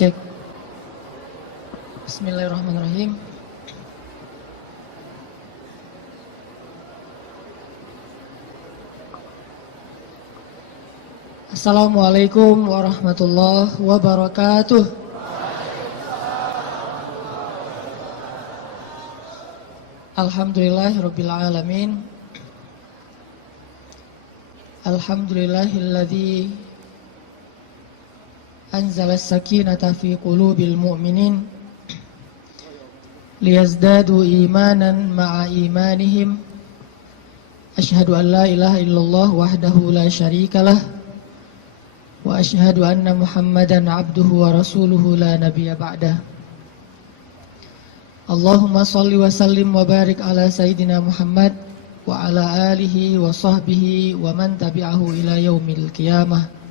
Cek. Bismillahirrahmanirrahim. Assalamualaikum warahmatullahi wabarakatuh. Alhamdulillahirabbil alamin. Alhamdulillahilladzi anzala as-sakinata fi qulubil mu'minin liyazdadu imanan ma'a imanihim. Asyhadu an la ilaha illallah wahdahu la syarikalah wa asyhadu anna Muhammadan abduhu wa rasuluhu la nabiyya ba'dah. Allahumma salli wa sallim wa barik ala sayyidina Muhammad wa ala alihi wa sahbihi wa man tabi'ahu ila yaumil qiyamah.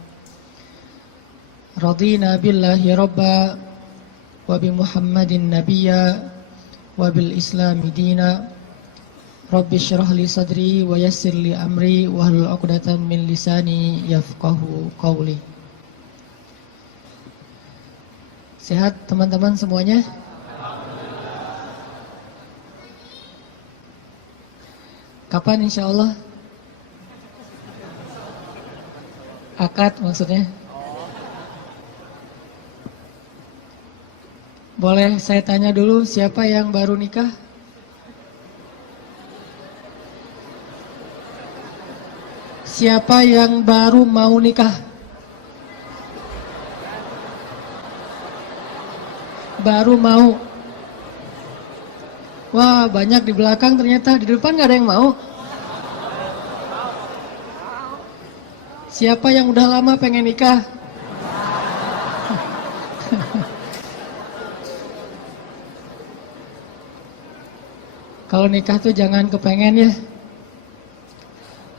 Radina billahi rabba wa bi Muhammadin nabiyya wa bil islami dina. Rabbi syrah li sadri wa yassir li amri wa hlul 'uqdatam min lisani yafqahu qawli. Sehat teman-teman semuanya? Kapan insyaallah? Akad maksudnya? Boleh saya tanya dulu, siapa yang baru nikah? Siapa yang baru mau nikah? Baru mau. Wah, banyak di belakang ternyata, di depan gak ada yang mau. Siapa yang udah lama pengen nikah? Kalau nikah tuh jangan kepengen ya.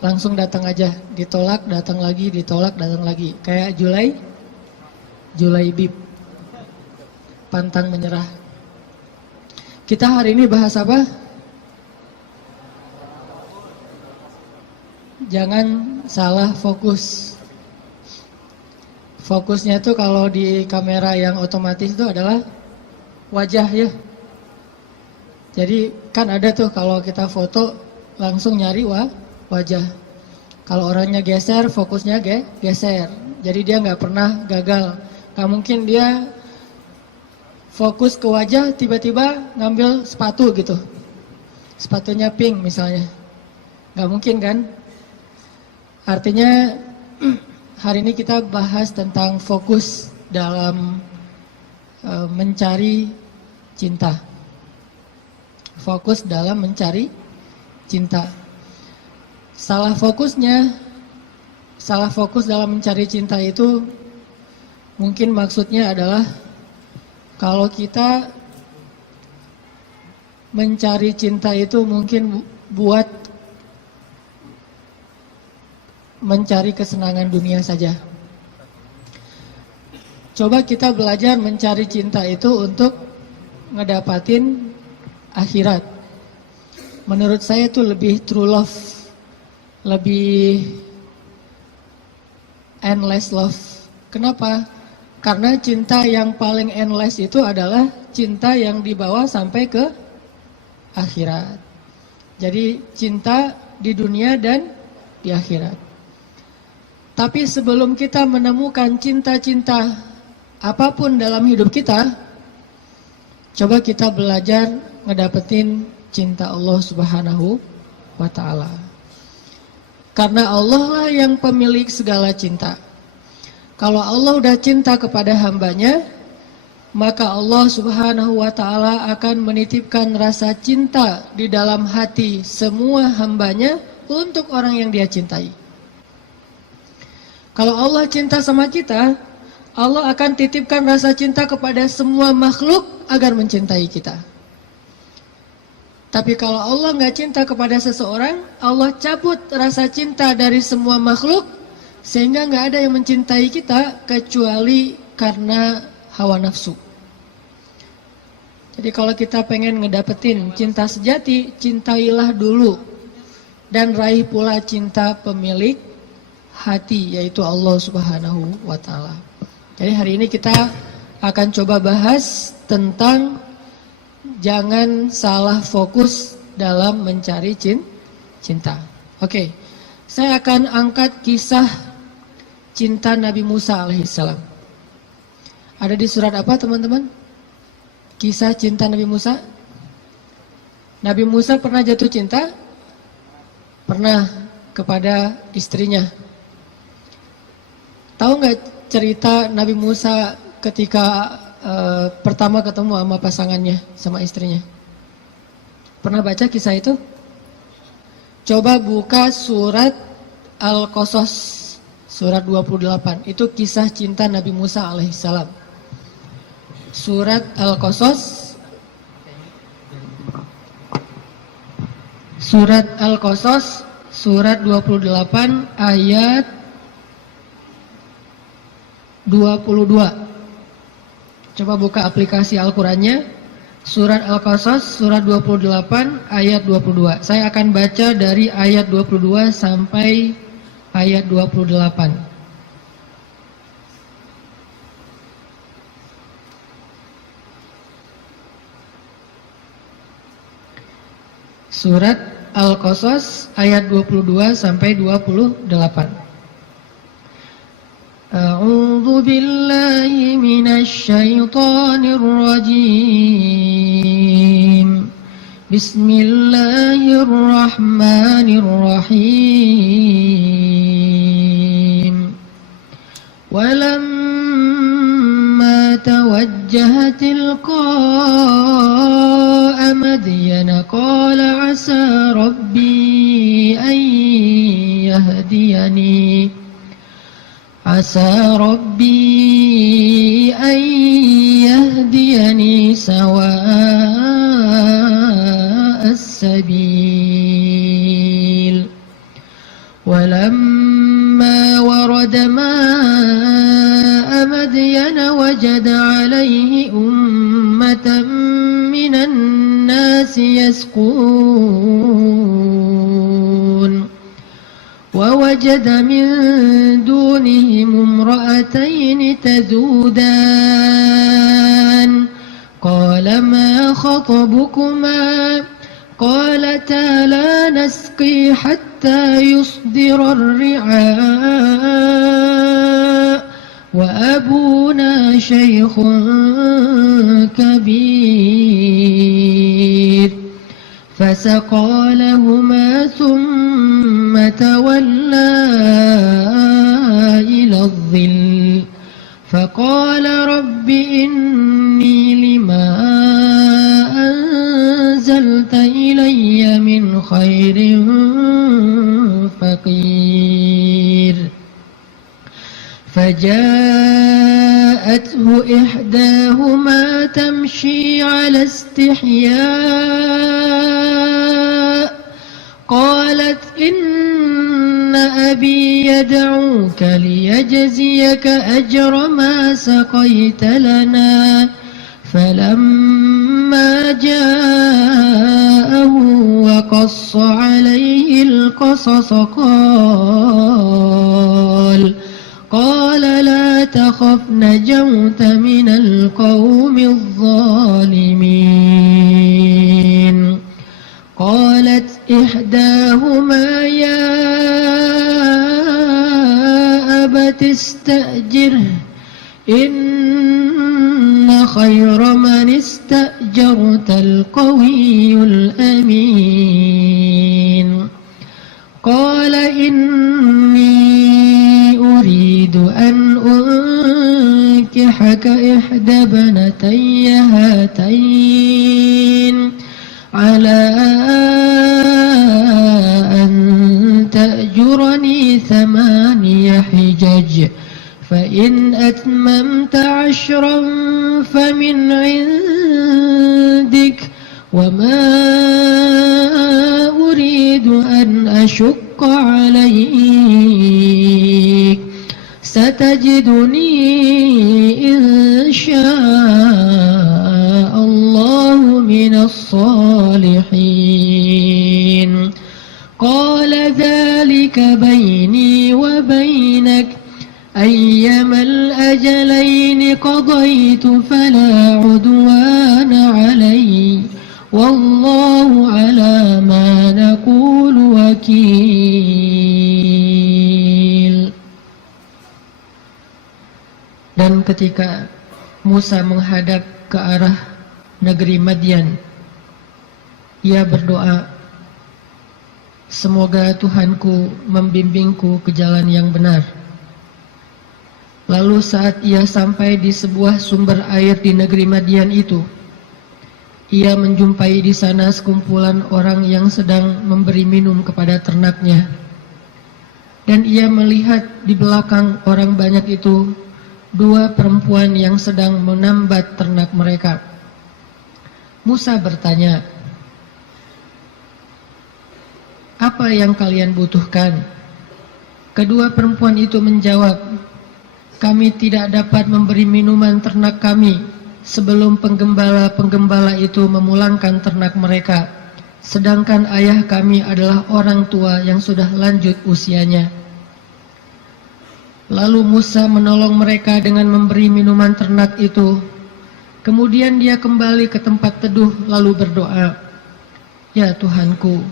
Langsung datang aja, ditolak, datang lagi, ditolak, datang lagi. Kayak Julaibib, pantang menyerah. Kita hari ini bahas apa? Jangan salah fokus. Fokusnya tuh kalau di kamera yang otomatis itu adalah wajah ya. Jadi kan ada tuh kalau kita foto langsung nyari wajah. Kalau orangnya geser, fokusnya geser. Jadi dia nggak pernah gagal. Nggak mungkin dia fokus ke wajah tiba-tiba ngambil sepatu gitu. Sepatunya pink misalnya. Nggak mungkin kan? Artinya hari ini kita bahas tentang fokus dalam mencari cinta. Fokus dalam mencari cinta. Salah fokus dalam mencari cinta itu mungkin maksudnya adalah kalau kita mencari cinta itu mungkin buat mencari kesenangan dunia saja. Coba kita belajar mencari cinta itu untuk ngedapatin akhirat. Menurut saya itu lebih true love, lebih endless love. Kenapa? Karena cinta yang paling endless itu adalah cinta yang dibawa sampai ke akhirat. Jadi cinta di dunia dan di akhirat. Tapi sebelum kita menemukan cinta-cinta apapun dalam hidup kita, coba kita belajar ngedapetin cinta Allah Subhanahu wa ta'ala. Karena Allah lah yang pemilik segala cinta. Kalau Allah udah cinta kepada hambanya, maka Allah Subhanahu wa ta'ala akan menitipkan rasa cinta di dalam hati semua hambanya untuk orang yang dia cintai. Kalau Allah cinta sama kita, Allah akan titipkan rasa cinta kepada semua makhluk agar mencintai kita. Tapi kalau Allah nggak cinta kepada seseorang, Allah cabut rasa cinta dari semua makhluk, sehingga nggak ada yang mencintai kita kecuali karena hawa nafsu. Jadi kalau kita pengen ngedapetin cinta sejati, cintailah dulu dan raih pula cinta pemilik hati, yaitu Allah Subhanahu wa ta'ala. Jadi hari ini kita akan coba bahas tentang jangan salah fokus dalam mencari cinta. Oke, saya akan angkat kisah cinta Nabi Musa alaihissalam. Ada di surat apa teman-teman? Kisah cinta Nabi Musa. Nabi Musa pernah jatuh cinta? Pernah, kepada istrinya. Tahu nggak cerita Nabi Musa ketika pertama ketemu sama pasangannya, sama istrinya? Pernah baca kisah itu? Coba buka surat Al-Qasas, surat 28. Itu kisah cinta Nabi Musa alaihissalam. Surat Al-Qasas, surat Al-Qasas, surat 28 ayat 22. Coba buka aplikasi Al-Qurannya. Surat Al-Qasas, surat 28 ayat 22. Saya akan baca dari ayat 22 sampai ayat 28. Surat Al-Qasas ayat 22 sampai 28. A'udzu billahi minasy syaithanir rajim. Bismillahirrahmanirrahim. Walamma tawajjaha tilqa'a Madyana qala 'asa rabbi an yahdiyani عسى ربي أن يهديني سواء السبيل ولما ورد ماء مدين وجد عليه أمة من الناس يسقون ووجد من دونهم امرأتين تذودان قال ما خطبكما قالتا لا نسقي حتى يصدر الرعاء وأبونا شيخ كبير فسقى لهما ثم تولى إلى الظل فقال رب إني لما أنزلت إلي من خير فقير فجاءته إحداهما تمشي على استحياء قالت إن أبي يدعوك ليجزيك أجر ما سقيت لنا فلما جاءه وقص عليه القصص قال لا تخف نجوت من القوم الظالمين قالت إحداهما يا أبت استأجره إن خير من استأجرت القوي الأمين قال إني أريد أن أنكحك إحدى ابنتي هاتين على أن تأجرني 8 حجج فإن أتممت 10 فمن عندك وما أريد أن أشق عليك ستجدني إن شاء الله من الصالحين قال ذلك بيني وبينك أيما الأجلين الأجلين قضيت فلا عدوان علي والله على ما نقول وكيل. Dan ketika Musa menghadap ke arah negeri Madian, ia berdoa, semoga Tuhanku membimbingku ke jalan yang benar. Lalu saat ia sampai di sebuah sumber air di negeri Madian itu, ia menjumpai di sana sekumpulan orang yang sedang memberi minum kepada ternaknya. Dan ia melihat di belakang orang banyak itu dua perempuan yang sedang menambat ternak mereka. Musa bertanya, apa yang kalian butuhkan? Kedua perempuan itu menjawab, kami tidak dapat memberi minuman ternak kami sebelum penggembala-penggembala itu memulangkan ternak mereka, sedangkan ayah kami adalah orang tua yang sudah lanjut usianya. Lalu Musa menolong mereka dengan memberi minuman ternak itu. Kemudian dia kembali ke tempat teduh lalu berdoa, ya Tuhanku,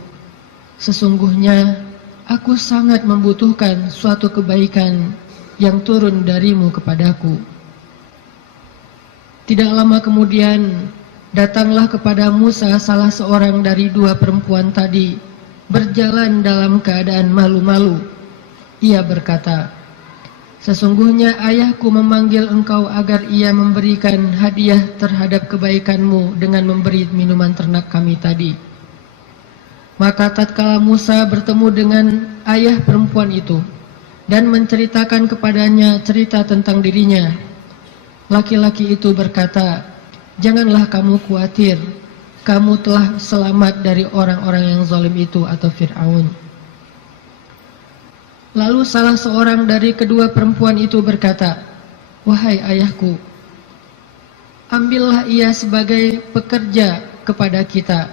sesungguhnya aku sangat membutuhkan suatu kebaikan yang turun darimu kepadaku. Tidak lama kemudian datanglah kepada Musa salah seorang dari dua perempuan tadi, berjalan dalam keadaan malu-malu. Ia berkata, sesungguhnya ayahku memanggil engkau agar ia memberikan hadiah terhadap kebaikanmu dengan memberi minuman ternak kami tadi. Maka tatkala Musa bertemu dengan ayah perempuan itu dan menceritakan kepadanya cerita tentang dirinya, laki-laki itu berkata, janganlah kamu khawatir, kamu telah selamat dari orang-orang yang zalim itu atau Fir'aun. Lalu salah seorang dari kedua perempuan itu berkata, wahai ayahku, ambillah ia sebagai pekerja kepada kita.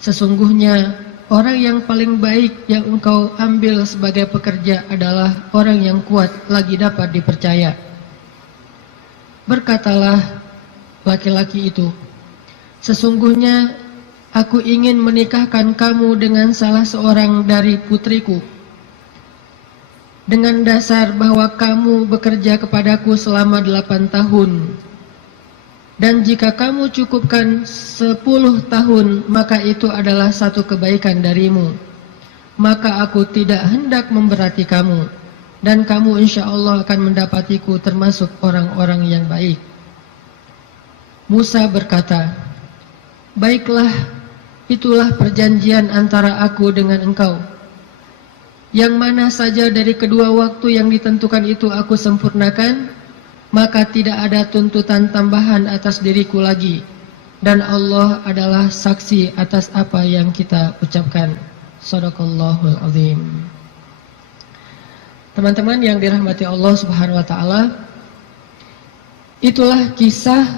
Sesungguhnya orang yang paling baik yang engkau ambil sebagai pekerja adalah orang yang kuat lagi dapat dipercaya. Berkatalah laki-laki itu, sesungguhnya aku ingin menikahkan kamu dengan salah seorang dari putriku, dengan dasar bahwa kamu bekerja kepadaku selama 8 tahun. Dan jika kamu cukupkan 10 tahun, maka itu adalah satu kebaikan darimu. Maka aku tidak hendak memberati kamu, dan kamu insya Allah akan mendapatiku termasuk orang-orang yang baik. Musa berkata, baiklah, itulah perjanjian antara aku dengan engkau. Yang mana saja dari kedua waktu yang ditentukan itu aku sempurnakan, maka tidak ada tuntutan tambahan atas diriku lagi, dan Allah adalah saksi atas apa yang kita ucapkan. Shadaqallahul azim. Teman-teman yang dirahmati Allah Subhanahu wa taala, itulah kisah,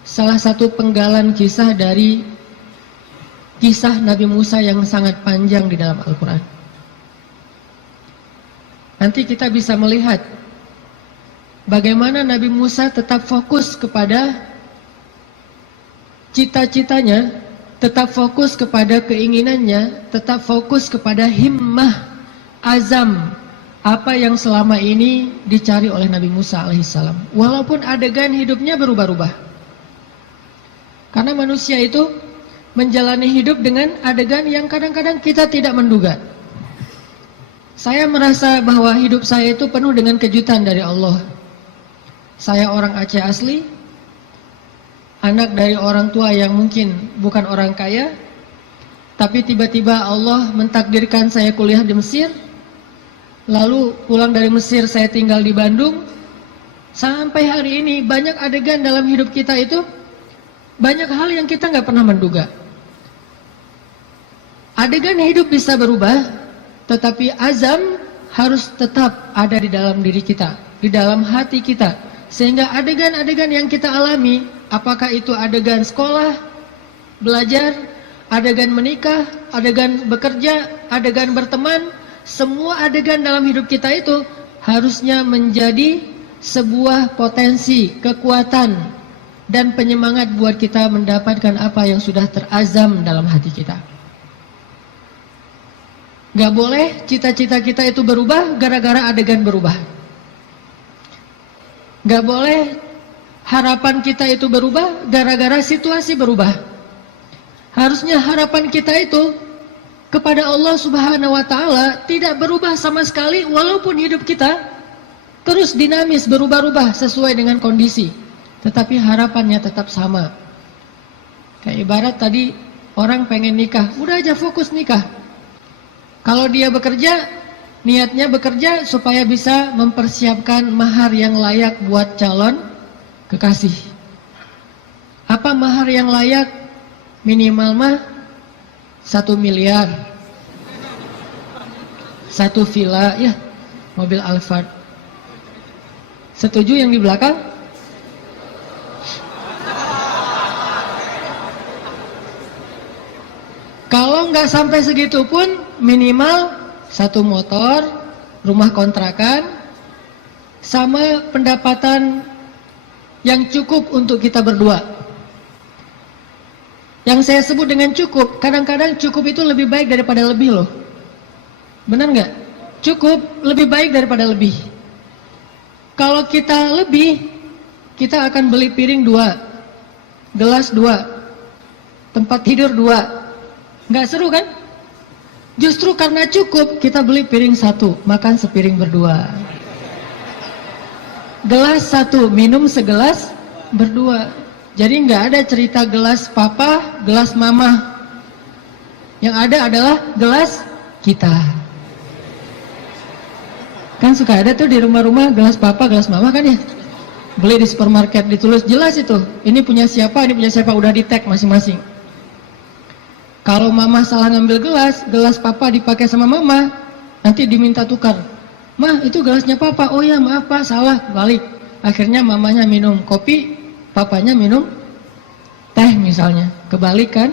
salah satu penggalan kisah dari kisah Nabi Musa yang sangat panjang di dalam Al-Quran. Nanti kita bisa melihat bagaimana Nabi Musa tetap fokus kepada cita-citanya, tetap fokus kepada keinginannya, tetap fokus kepada himmah, azam, apa yang selama ini dicari oleh Nabi Musa alaihissalam. Walaupun adegan hidupnya berubah-ubah. Karena manusia itu menjalani hidup dengan adegan yang kadang-kadang kita tidak menduga. Saya merasa bahwa hidup saya itu penuh dengan kejutan dari Allah. Saya orang Aceh asli, anak dari orang tua yang mungkin bukan orang kaya, tapi tiba-tiba Allah mentakdirkan saya kuliah di Mesir, lalu pulang dari Mesir saya tinggal di Bandung. Sampai hari ini banyak adegan dalam hidup kita itu, banyak hal yang kita nggak pernah menduga. Adegan hidup bisa berubah, tetapi azam harus tetap ada di dalam diri kita, di dalam hati kita. Sehingga adegan-adegan yang kita alami, apakah itu adegan sekolah, belajar, adegan menikah, adegan bekerja, adegan berteman, semua adegan dalam hidup kita itu harusnya menjadi sebuah potensi, kekuatan, dan penyemangat buat kita mendapatkan apa yang sudah terazam dalam hati kita. Gak boleh cita-cita kita itu berubah gara-gara adegan berubah. Gak boleh harapan kita itu berubah gara-gara situasi berubah. Harusnya harapan kita itu kepada Allah Subhanahu wa Ta'ala tidak berubah sama sekali, walaupun hidup kita terus dinamis, berubah-ubah sesuai dengan kondisi, tetapi harapannya tetap sama. Kayak ibarat tadi orang pengen nikah, udah aja fokus nikah. Kalau dia bekerja, niatnya bekerja supaya bisa mempersiapkan mahar yang layak buat calon kekasih. Apa mahar yang layak? Minimal mah 1 miliar, 1 villa, ya, mobil Alphard. Setuju yang di belakang? Kalau nggak sampai segitu pun minimal 1 motor, rumah kontrakan, sama pendapatan yang cukup untuk kita berdua. Yang saya sebut dengan cukup, kadang-kadang cukup itu lebih baik daripada lebih loh. Benar nggak? Cukup lebih baik daripada lebih. Kalau kita lebih, kita akan beli piring 2, gelas 2, tempat tidur 2. Nggak seru kan? Justru karena cukup, kita beli piring 1, makan sepiring berdua. Gelas 1, minum segelas berdua. Jadi nggak ada cerita gelas papa, gelas mama. Yang ada adalah gelas kita. Kan suka ada tuh di rumah-rumah gelas papa, gelas mama kan ya. Beli di supermarket ditulis jelas itu. Ini punya siapa, udah di tag masing-masing. Kalau mama salah ngambil gelas papa dipakai sama mama, nanti diminta tukar. Mah, itu gelasnya papa. Oh ya, maaf pak, salah, balik. Akhirnya mamanya minum kopi, papanya minum teh misalnya. Kebalik kan?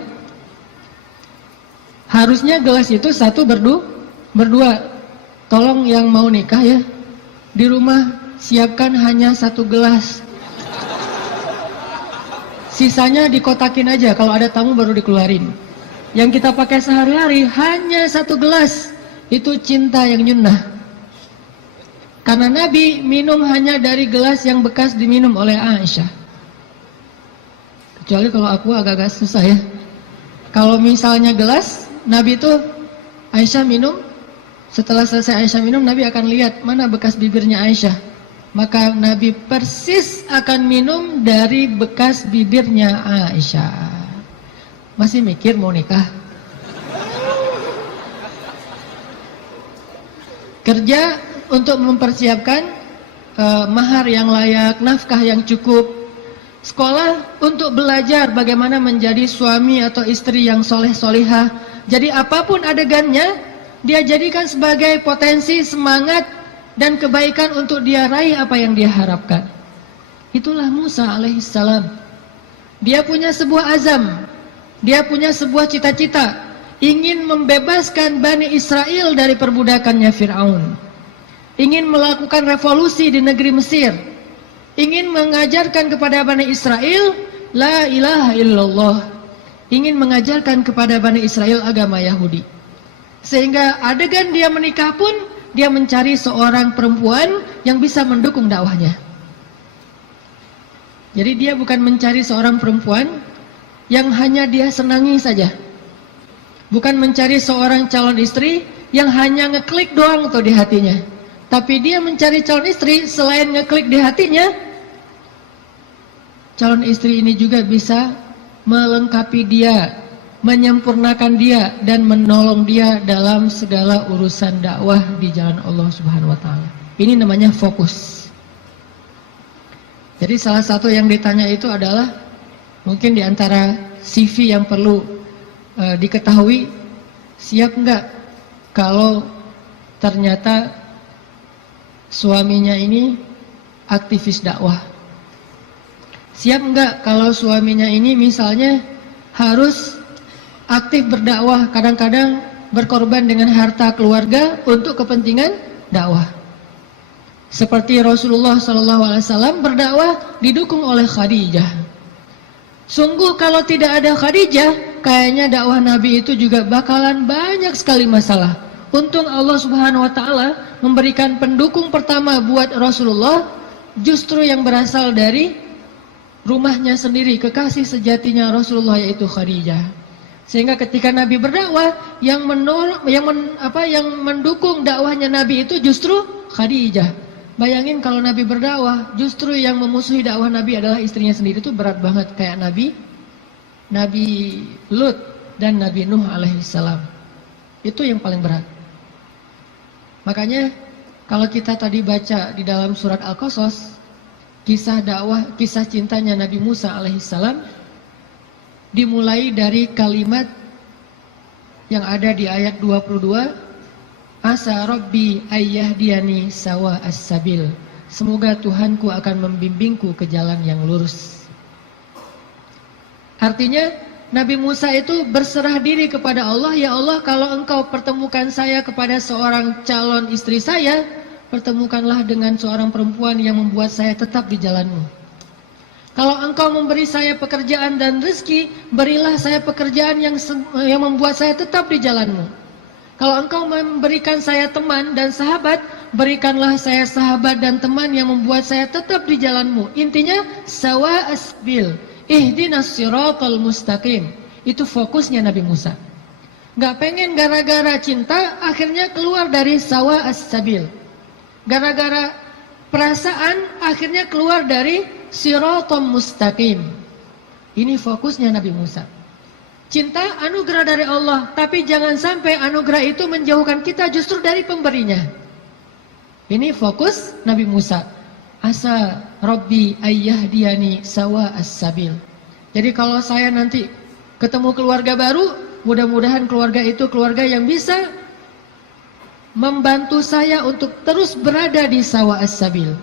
Harusnya gelas itu 1 berdua. Tolong yang mau nikah ya, di rumah siapkan hanya 1 gelas. Sisanya dikotakin aja, kalau ada tamu baru dikeluarin. Yang kita pakai sehari-hari hanya 1 gelas. Itu cinta yang nyunnah. Karena Nabi minum hanya dari gelas yang bekas diminum oleh Aisyah. Kecuali kalau aku agak-agak susah ya. Kalau misalnya gelas, Nabi itu Aisyah minum, setelah selesai Aisyah minum, Nabi akan lihat mana bekas bibirnya Aisyah. Maka Nabi persis akan minum dari bekas bibirnya Aisyah. Masih mikir mau nikah? Kerja untuk mempersiapkan mahar yang layak, nafkah yang cukup. Sekolah untuk belajar bagaimana menjadi suami atau istri yang soleh-solihah. Jadi apapun adegannya, dia jadikan sebagai potensi, semangat, dan kebaikan untuk dia raih apa yang dia harapkan. Itulah Musa alaihissalam. Dia punya sebuah azam. Dia punya sebuah cita-cita, ingin membebaskan Bani Israel dari perbudakannya Fir'aun. Ingin melakukan revolusi di negeri Mesir. Ingin mengajarkan kepada Bani Israel La ilaha illallah. Ingin mengajarkan kepada Bani Israel agama Yahudi. Sehingga adegan dia menikah pun, dia mencari seorang perempuan yang bisa mendukung dakwahnya. Jadi dia bukan mencari seorang perempuan yang hanya dia senangi saja. Bukan mencari seorang calon istri yang hanya ngeklik doang tuh di hatinya. Tapi dia mencari calon istri, selain ngeklik di hatinya, calon istri ini juga bisa melengkapi dia, menyempurnakan dia, dan menolong dia dalam segala urusan dakwah di jalan Allah Subhanahu wa Ta'ala. Ini namanya fokus. Jadi salah satu yang ditanya itu adalah, mungkin di antara CV yang perlu diketahui, siap nggak kalau ternyata suaminya ini aktivis dakwah? Siap nggak kalau suaminya ini misalnya harus aktif berdakwah, kadang-kadang berkorban dengan harta keluarga untuk kepentingan dakwah? Seperti Rasulullah SAW berdakwah didukung oleh Khadijah. Sungguh kalau tidak ada Khadijah, kayaknya dakwah Nabi itu juga bakalan banyak sekali masalah. Untung Allah Subhanahu wa taala memberikan pendukung pertama buat Rasulullah justru yang berasal dari rumahnya sendiri, kekasih sejatinya Rasulullah, yaitu Khadijah. Sehingga ketika Nabi berdakwah, yang mendukung dakwahnya Nabi itu justru Khadijah. Bayangin kalau Nabi berdakwah, justru yang memusuhi dakwah Nabi adalah istrinya sendiri, itu berat banget. Kayak Nabi Lut dan Nabi Nuh alaihissalam. Itu yang paling berat. Makanya kalau kita tadi baca di dalam surat Al-Qasas, kisah dakwah, kisah cintanya Nabi Musa alaihissalam dimulai dari kalimat yang ada di ayat 22, Asa Rabbi ayyahdiyani sawa as-sabil. Semoga Tuhanku akan membimbingku ke jalan yang lurus. Artinya Nabi Musa itu berserah diri kepada Allah, ya Allah, kalau engkau pertemukan saya kepada seorang calon istri saya, pertemukanlah dengan seorang perempuan yang membuat saya tetap di jalanmu. Kalau engkau memberi saya pekerjaan dan rezeki, berilah saya pekerjaan yang membuat saya tetap di jalanmu. Kalau engkau memberikan saya teman dan sahabat, berikanlah saya sahabat dan teman yang membuat saya tetap di jalanmu. Intinya, sawa asbil, ihdinas siratal mustaqim. Itu fokusnya Nabi Musa. Gak pengen gara-gara cinta akhirnya keluar dari sawa as-sabil. Gara-gara perasaan akhirnya keluar dari siratal mustaqim. Ini fokusnya Nabi Musa. Cinta anugerah dari Allah, tapi jangan sampai anugerah itu menjauhkan kita justru dari pemberinya. Ini fokus Nabi Musa. Asa Rabbi ayyahdiyani sawa as-sabil. Jadi kalau saya nanti ketemu keluarga baru, mudah-mudahan keluarga itu keluarga yang bisa membantu saya untuk terus berada di sawa as-sabil.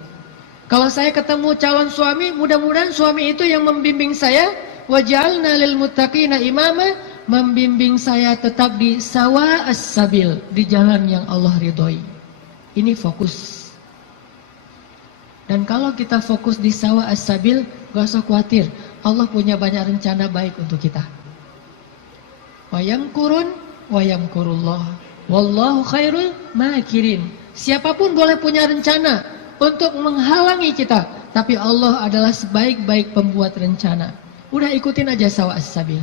Kalau saya ketemu calon suami, mudah-mudahan suami itu yang membimbing saya, waj'alna lil muttaqina imama, membimbing saya tetap di sawa as-sabil, di jalan yang Allah ridhoi. Ini fokus. Dan kalau kita fokus di sawa as-sabil, gak usah khawatir, Allah punya banyak rencana baik untuk kita. Wa yamkurun wa yamkurullah, wallahu khairul makirin. Siapapun boleh punya rencana untuk menghalangi kita, tapi Allah adalah sebaik-baik pembuat rencana. Udah ikutin aja sawa as-sabil.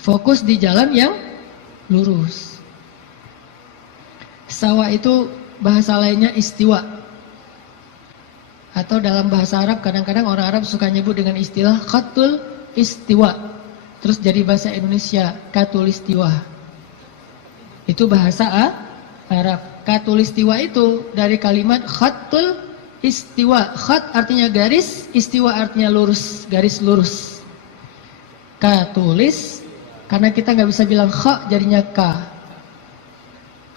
Fokus di jalan yang lurus. Sawa itu bahasa lainnya istiwa. Atau dalam bahasa Arab kadang-kadang orang Arab suka nyebut dengan istilah khatul istiwa. Terus jadi bahasa Indonesia katulistiwa. Itu bahasa Arab. Katulistiwa itu dari kalimat khatul istiwa. Khat artinya garis, istiwa artinya lurus, garis lurus. Katulis, karena kita nggak bisa bilang kha jadinya ka.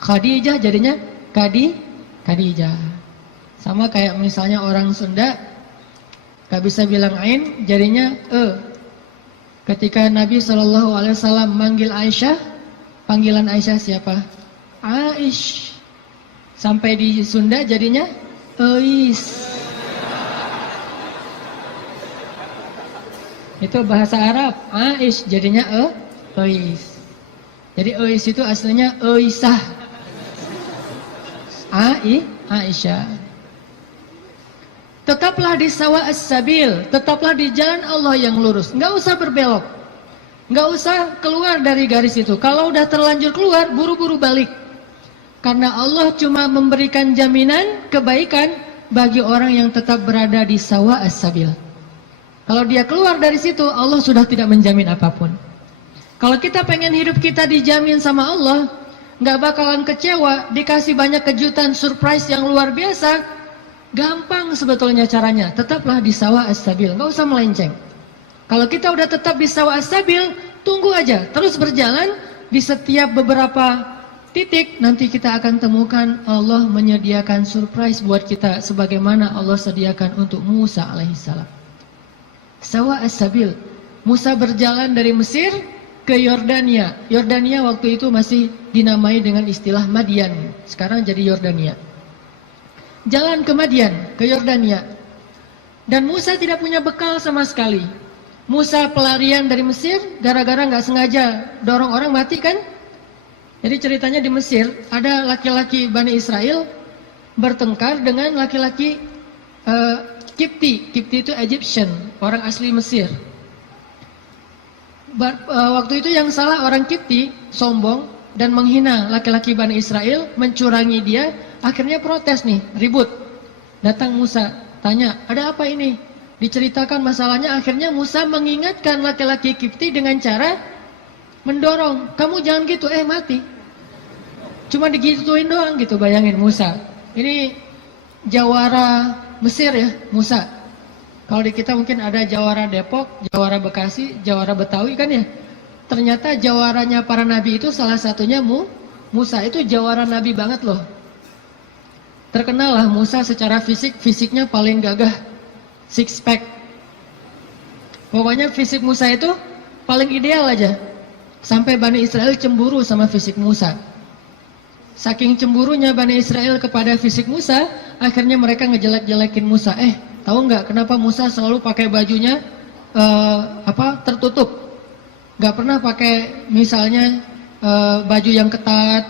Khadijah jadinya Khadijah. Sama kayak misalnya orang Sunda gak bisa bilang ain, jadinya e. Ketika Nabi SAW manggil Aisyah, panggilan Aisyah siapa? Aish. Sampai di Sunda jadinya Eis. Itu bahasa Arab. Aish jadinya Eis. Jadi Eis itu aslinya Eisah. Aisyah. Tetaplah di sawa as-sabil, tetaplah di jalan Allah yang lurus. Nggak usah berbelok, nggak usah keluar dari garis itu. Kalau udah terlanjur keluar, buru-buru balik. Karena Allah cuma memberikan jaminan kebaikan bagi orang yang tetap berada di sawa as-sabil. Kalau dia keluar dari situ, Allah sudah tidak menjamin apapun. Kalau kita pengen hidup kita dijamin sama Allah, nggak bakalan kecewa, dikasih banyak kejutan, surprise yang luar biasa. Gampang sebetulnya caranya, tetaplah di sawa as-sabil, nggak usah melenceng. Kalau kita udah tetap di sawa as-sabil, tunggu aja, terus berjalan di setiap beberapa titik, nanti kita akan temukan Allah menyediakan surprise buat kita, sebagaimana Allah sediakan untuk Musa alaihissalam. Sawa as-sabil, Musa berjalan dari Mesir ke Yordania. Yordania waktu itu masih dinamai dengan istilah Madian, sekarang jadi Yordania. jalan ke Madian, ke Yordania. Dan Musa tidak punya bekal sama sekali. Musa pelarian dari Mesir gara-gara nggak sengaja dorong orang mati kan? Jadi ceritanya di Mesir ada laki-laki Bani Israel bertengkar dengan laki-laki Kipti. Kipti itu Egyptian, orang asli Mesir. Waktu itu yang salah orang Kipti, sombong dan menghina laki-laki Bani Israel, mencurangi dia, akhirnya protes nih, ribut. Datang Musa, tanya, ada apa ini? Diceritakan masalahnya, akhirnya Musa mengingatkan laki-laki Kipti dengan cara mendorong, kamu jangan gitu, mati. Cuma digituin doang gitu, bayangin Musa. Ini jawara Mesir ya, Musa. Kalau di kita mungkin ada jawara Depok, jawara Bekasi, jawara Betawi kan ya. Ternyata jawaranya para nabi itu salah satunya Musa, itu jawara nabi banget loh. Terkenal lah Musa secara fisiknya paling gagah, six pack. Pokoknya fisik Musa itu paling ideal aja. Sampai Bani Israel cemburu sama fisik Musa. Saking cemburunya Bani Israel kepada fisik Musa, akhirnya mereka ngejelek-jelekin Musa. Tahu nggak kenapa Musa selalu pakai bajunya tertutup? Nggak pernah pakai misalnya baju yang ketat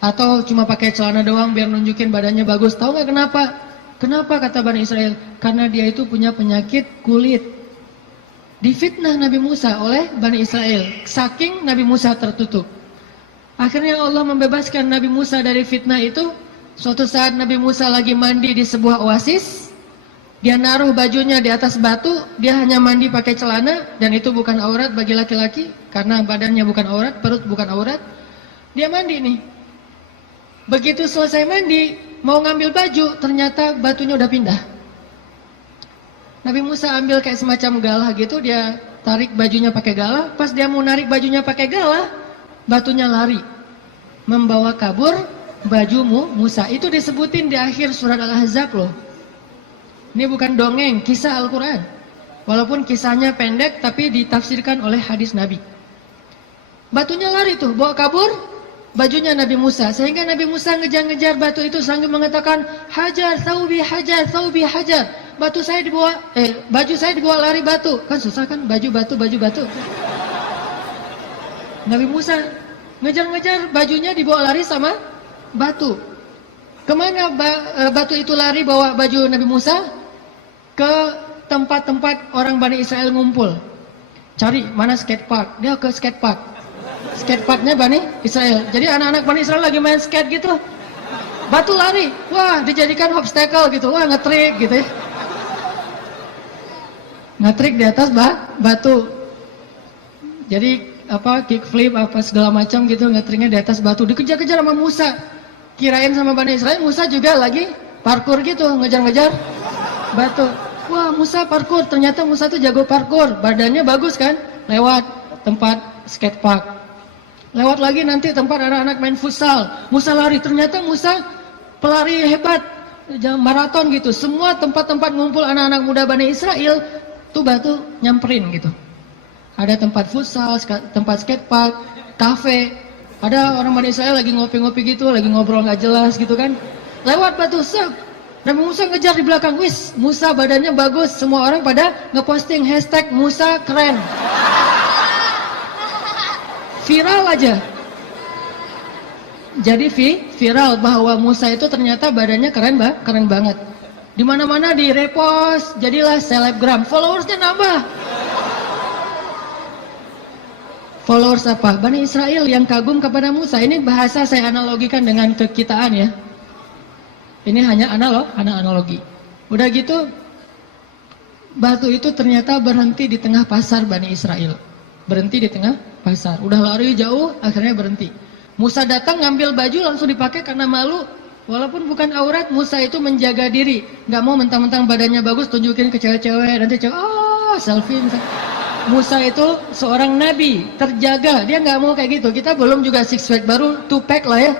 atau cuma pakai celana doang biar nunjukin badannya bagus. Tahu nggak kenapa? Kenapa kata Bani Israel? Karena dia itu punya penyakit kulit. Difitnah Nabi Musa oleh Bani Israel. Saking Nabi Musa tertutup. Akhirnya Allah membebaskan Nabi Musa dari fitnah itu. Suatu saat Nabi Musa lagi mandi di sebuah oasis. Dia naruh bajunya di atas batu. Dia hanya mandi pakai celana. Dan itu bukan aurat bagi laki-laki. Karena badannya bukan aurat, perut bukan aurat. Dia mandi nih. Begitu selesai mandi, mau ngambil baju, ternyata batunya udah pindah. Nabi Musa ambil kayak semacam galah gitu. Dia tarik bajunya pakai galah. Pas dia mau narik bajunya pakai galah, batunya lari, membawa kabur bajumu Musa. Itu disebutin di akhir surat Al-Ahzab loh. Ini bukan dongeng, kisah Al-Quran. Walaupun kisahnya pendek, tapi ditafsirkan oleh hadis Nabi. Batunya lari tuh, bawa kabur bajunya Nabi Musa. Sehingga Nabi Musa ngejar-ngejar batu itu sambil mengatakan, hajar, thawbi, hajar, thawbi, hajar. Baju saya dibawa lari batu. Kan susah kan, baju batu. Nabi Musa ngejar-ngejar bajunya dibawa lari sama batu. Kemana batu itu lari bawa baju Nabi Musa? Ke tempat-tempat orang Bani Israel ngumpul. Cari mana skate park. Dia ke skate park. Skate parknya Bani Israel. Jadi anak-anak Bani Israel lagi main skate gitu. Batu lari. Wah, dijadikan obstacle gitu. Wah, ngetrik gitu ya. Ngetrik di atas batu. Jadi kickflip segala macam gitu, ngetriknya di atas batu, dikejar-kejar sama Musa. Kirain sama Bani Israel Musa juga lagi parkur gitu, ngejar-ngejar batu. Wah, Musa parkur, ternyata Musa tuh jago parkur, badannya bagus kan. Lewat tempat skate park, lewat lagi nanti tempat anak-anak main futsal, Musa lari, ternyata Musa pelari hebat, maraton gitu. Semua tempat-tempat ngumpul anak-anak muda Bani Israel tuh batu nyamperin gitu. Ada tempat futsal, tempat skatepark, kafe. Ada orang Bani Israel lagi ngopi-ngopi gitu, lagi ngobrol nggak jelas gitu kan. Lewat batu, Nabi Musa ngejar di belakang. Wis, Musa badannya bagus. Semua orang pada ngeposting hashtag Musa keren. Viral aja. Jadi viral bahwa Musa itu ternyata badannya keren banget. Di mana-mana di repost, jadilah selebgram. Followersnya nambah. Followers apa? Bani Israel yang kagum kepada Musa. Ini bahasa saya analogikan dengan kekitaan ya. Ini hanya analogi. Udah gitu, batu itu ternyata berhenti di tengah pasar Bani Israel. Berhenti di tengah pasar. Udah lari jauh, akhirnya berhenti. Musa datang ngambil baju langsung dipakai karena malu. Walaupun bukan aurat, Musa itu menjaga diri. Gak mau mentang-mentang badannya bagus tunjukin ke cewek-cewek. Nanti cewek, selfie misalnya. Musa itu seorang nabi, terjaga. Dia nggak mau kayak gitu. Kita belum juga six pack, baru two pack lah ya.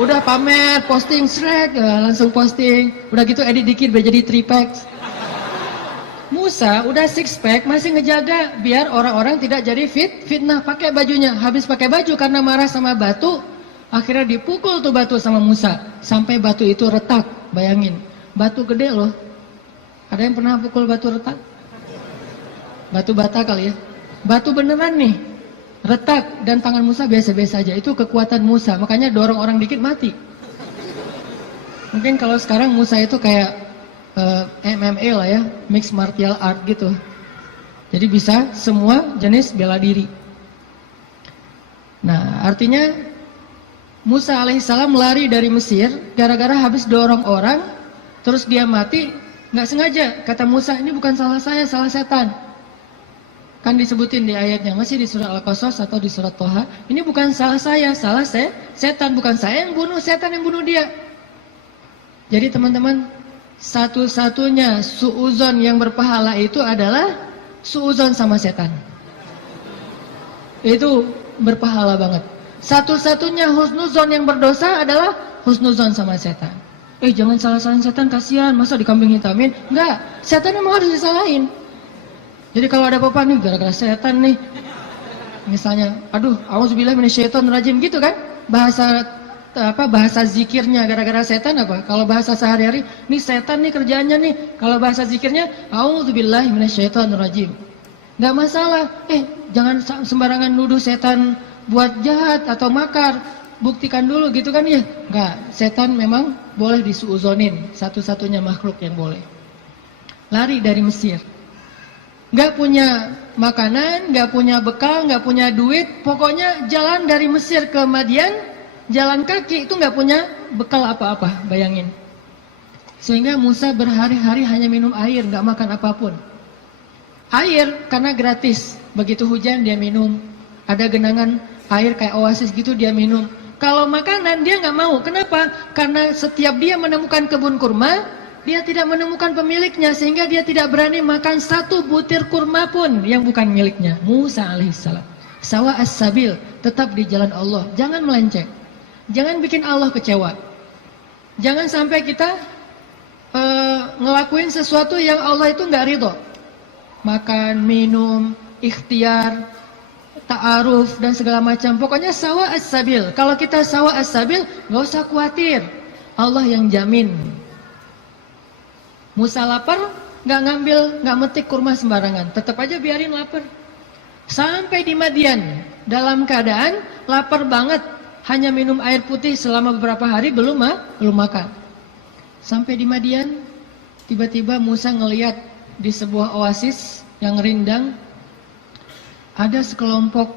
Udah pamer, posting, langsung posting. Udah gitu edit dikit biar jadi three pack. Musa udah six pack masih ngejaga biar orang-orang tidak jadi fitnah. Pakai bajunya, habis pakai baju karena marah sama batu. Akhirnya dipukul tuh batu sama Musa sampai batu itu retak. Bayangin, batu gede loh. Ada yang pernah pukul batu retak? Batu bata kali ya. Batu beneran nih, retak, dan tangan Musa biasa-biasa aja. Itu kekuatan Musa, makanya dorong orang dikit mati. Mungkin kalau sekarang Musa itu kayak MMA lah ya, mixed martial art gitu. Jadi bisa semua jenis bela diri. Nah, artinya Musa alaihissalam lari dari Mesir gara-gara habis dorong orang, terus dia mati, nggak sengaja. Kata Musa, ini bukan salah saya, salah setan. Kan disebutin di ayatnya, masih di surat Al-Qasas atau di surat Toha. Ini bukan salah saya, salah setan. Bukan saya yang bunuh, setan yang bunuh dia. Jadi teman-teman, satu-satunya suuzon yang berpahala itu adalah suuzon sama setan. Itu berpahala banget. Satu-satunya husnuzon yang berdosa adalah husnuzon sama setan. Jangan salah-salahin setan, kasihan, masa dikambing hitamin? Enggak, setan memang harus disalahin. Jadi kalau ada apa-apa nih gara-gara setan nih, misalnya, aduh, auzubillahi minasyaitonirrajim gitu kan? Bahasa zikirnya gara-gara setan apa? Kalau bahasa sehari-hari, nih setan nih kerjaannya nih. Kalau bahasa zikirnya, auzubillahi minasyaitonirrajim. Enggak masalah. Jangan sembarangan nuduh setan buat jahat atau makar. Buktikan dulu gitu kan ya? Enggak, setan memang boleh disuuzonin, satu-satunya makhluk yang boleh. Lari dari Mesir. Gak punya makanan, gak punya bekal, gak punya duit. Pokoknya jalan dari Mesir ke Madian, jalan kaki itu gak punya bekal apa-apa, bayangin. Sehingga Musa berhari-hari hanya minum air, gak makan apapun. Air karena gratis, begitu hujan dia minum. Ada genangan air kayak oasis gitu dia minum. Kalau makanan dia gak mau, kenapa? Karena setiap dia menemukan kebun kurma, dia tidak menemukan pemiliknya, sehingga dia tidak berani makan satu butir kurma pun yang bukan miliknya. Musa alaihissalam sawa as-sabil, tetap di jalan Allah, jangan melenceng, jangan bikin Allah kecewa. Jangan sampai kita ngelakuin sesuatu yang Allah itu nggak ridho. Makan, minum, ikhtiar, ta'aruf dan segala macam. Pokoknya sawa as-sabil. Kalau kita sawa as-sabil, nggak usah khawatir, Allah yang jamin. Musa lapar, nggak metik kurma sembarangan, tetap aja biarin lapar. Sampai di Madian, dalam keadaan lapar banget, hanya minum air putih selama beberapa hari, belum makan. Sampai di Madian, tiba-tiba Musa ngelihat di sebuah oasis yang rindang, ada sekelompok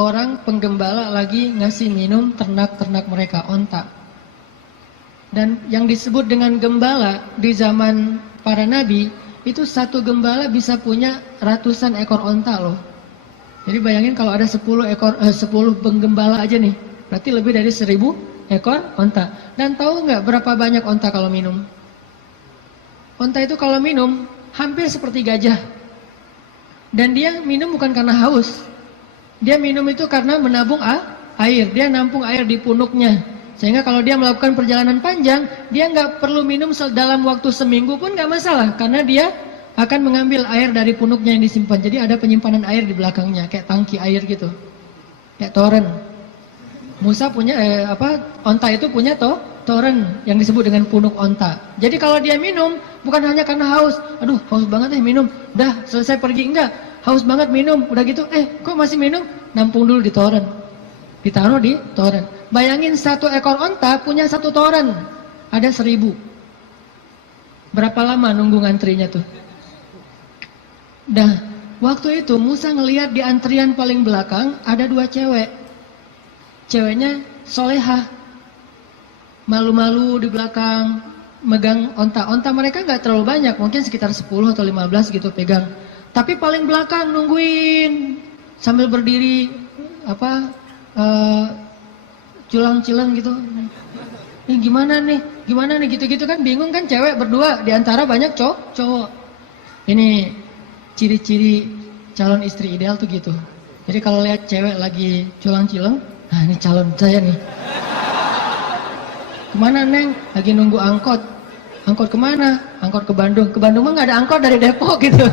orang penggembala lagi ngasih minum ternak-ternak mereka, onta. Dan yang disebut dengan gembala di zaman para nabi, itu satu gembala bisa punya ratusan ekor onta loh. Jadi bayangin kalau ada 10 penggembala aja nih, berarti lebih dari 1000 ekor onta. Dan tahu nggak berapa banyak onta kalau minum? Onta itu kalau minum hampir seperti gajah. Dan dia minum bukan karena haus. Dia minum itu karena menabung air. Dia nampung air di punuknya. Sehingga kalau dia melakukan perjalanan panjang, dia nggak perlu minum dalam waktu seminggu pun nggak masalah, karena dia akan mengambil air dari punuknya yang disimpan. Jadi ada penyimpanan air di belakangnya, kayak tangki air gitu, kayak toren. Musa punya onta itu punya toren yang disebut dengan punuk onta. Jadi kalau dia minum bukan hanya karena haus, aduh haus banget minum, dah selesai pergi, enggak, haus banget minum, udah gitu, kok masih minum, nampung dulu di toren, ditaruh di toren. Bayangin satu ekor onta punya satu toren, ada 1000. Berapa lama nunggu ngantrinya tuh? Dah, waktu itu Musa ngelihat di antrian paling belakang ada 2 cewek. Ceweknya solehah, malu-malu di belakang, megang onta. Onta mereka nggak terlalu banyak, mungkin sekitar 10 atau 15 gitu pegang. Tapi paling belakang nungguin sambil berdiri culang-cilang gitu. Gimana nih gitu-gitu kan, bingung kan, cewek berdua di antara banyak cowok. Ini ciri-ciri calon istri ideal tuh gitu. Jadi kalau lihat cewek lagi culang-cilang, nah ini calon saya nih. Kemana neng? Lagi nunggu angkot. Angkot kemana? Angkot ke Bandung. Ke Bandung mah nggak ada angkot dari Depok gitu.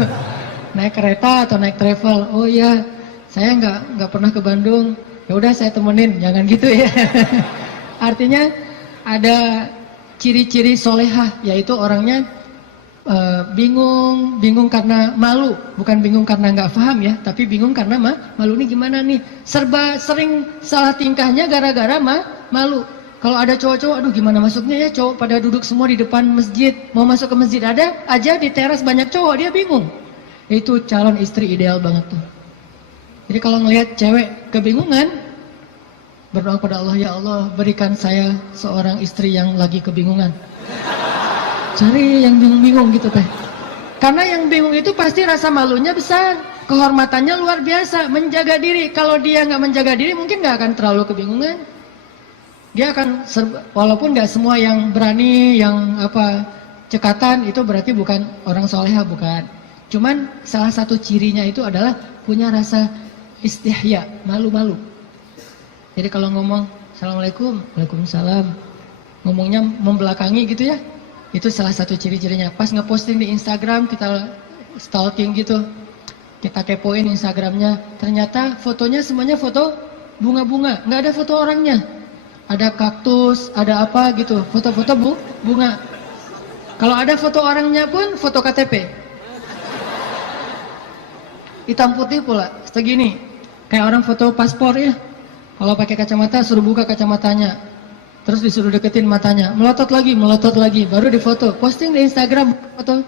Naik kereta atau naik travel. Oh iya, saya nggak pernah ke Bandung. Ya udah saya temenin, jangan gitu ya. Artinya ada ciri-ciri solehah, yaitu orangnya bingung karena malu, bukan bingung karena nggak paham ya, tapi bingung karena malu nih gimana nih, serba sering salah tingkahnya gara-gara malu. Kalau ada cowok-cowok, aduh gimana masuknya ya, cowok pada duduk semua di depan masjid, mau masuk ke masjid ada aja di teras banyak cowok, dia bingung. Itu calon istri ideal banget tuh. Jadi kalau ngelihat cewek kebingungan, berdoa pada Allah, ya Allah berikan saya seorang istri yang lagi kebingungan. Cari yang bingung-bingung gitu teh. Karena yang bingung itu pasti rasa malunya besar, kehormatannya luar biasa, menjaga diri. Kalau dia nggak menjaga diri mungkin nggak akan terlalu kebingungan. Dia akan, walaupun nggak semua yang berani, yang cekatan itu berarti bukan orang soleha, bukan. Cuman salah satu cirinya itu adalah punya rasa istihya, malu-malu. Jadi kalau ngomong Assalamualaikum, Waalaikumsalam, ngomongnya membelakangi gitu ya, itu salah satu ciri-cirinya. Pas ngeposting di Instagram, kita stalking gitu, kita kepoin Instagramnya, ternyata fotonya semuanya foto bunga-bunga, nggak ada foto orangnya. Ada kaktus, ada apa gitu, foto-foto bunga. Kalau ada foto orangnya pun foto KTP. Hitam putih pula, segini. Kayak orang foto paspor ya. Kalau pakai kacamata suruh buka kacamatanya. Terus disuruh deketin matanya, melotot lagi, baru difoto, posting di Instagram foto.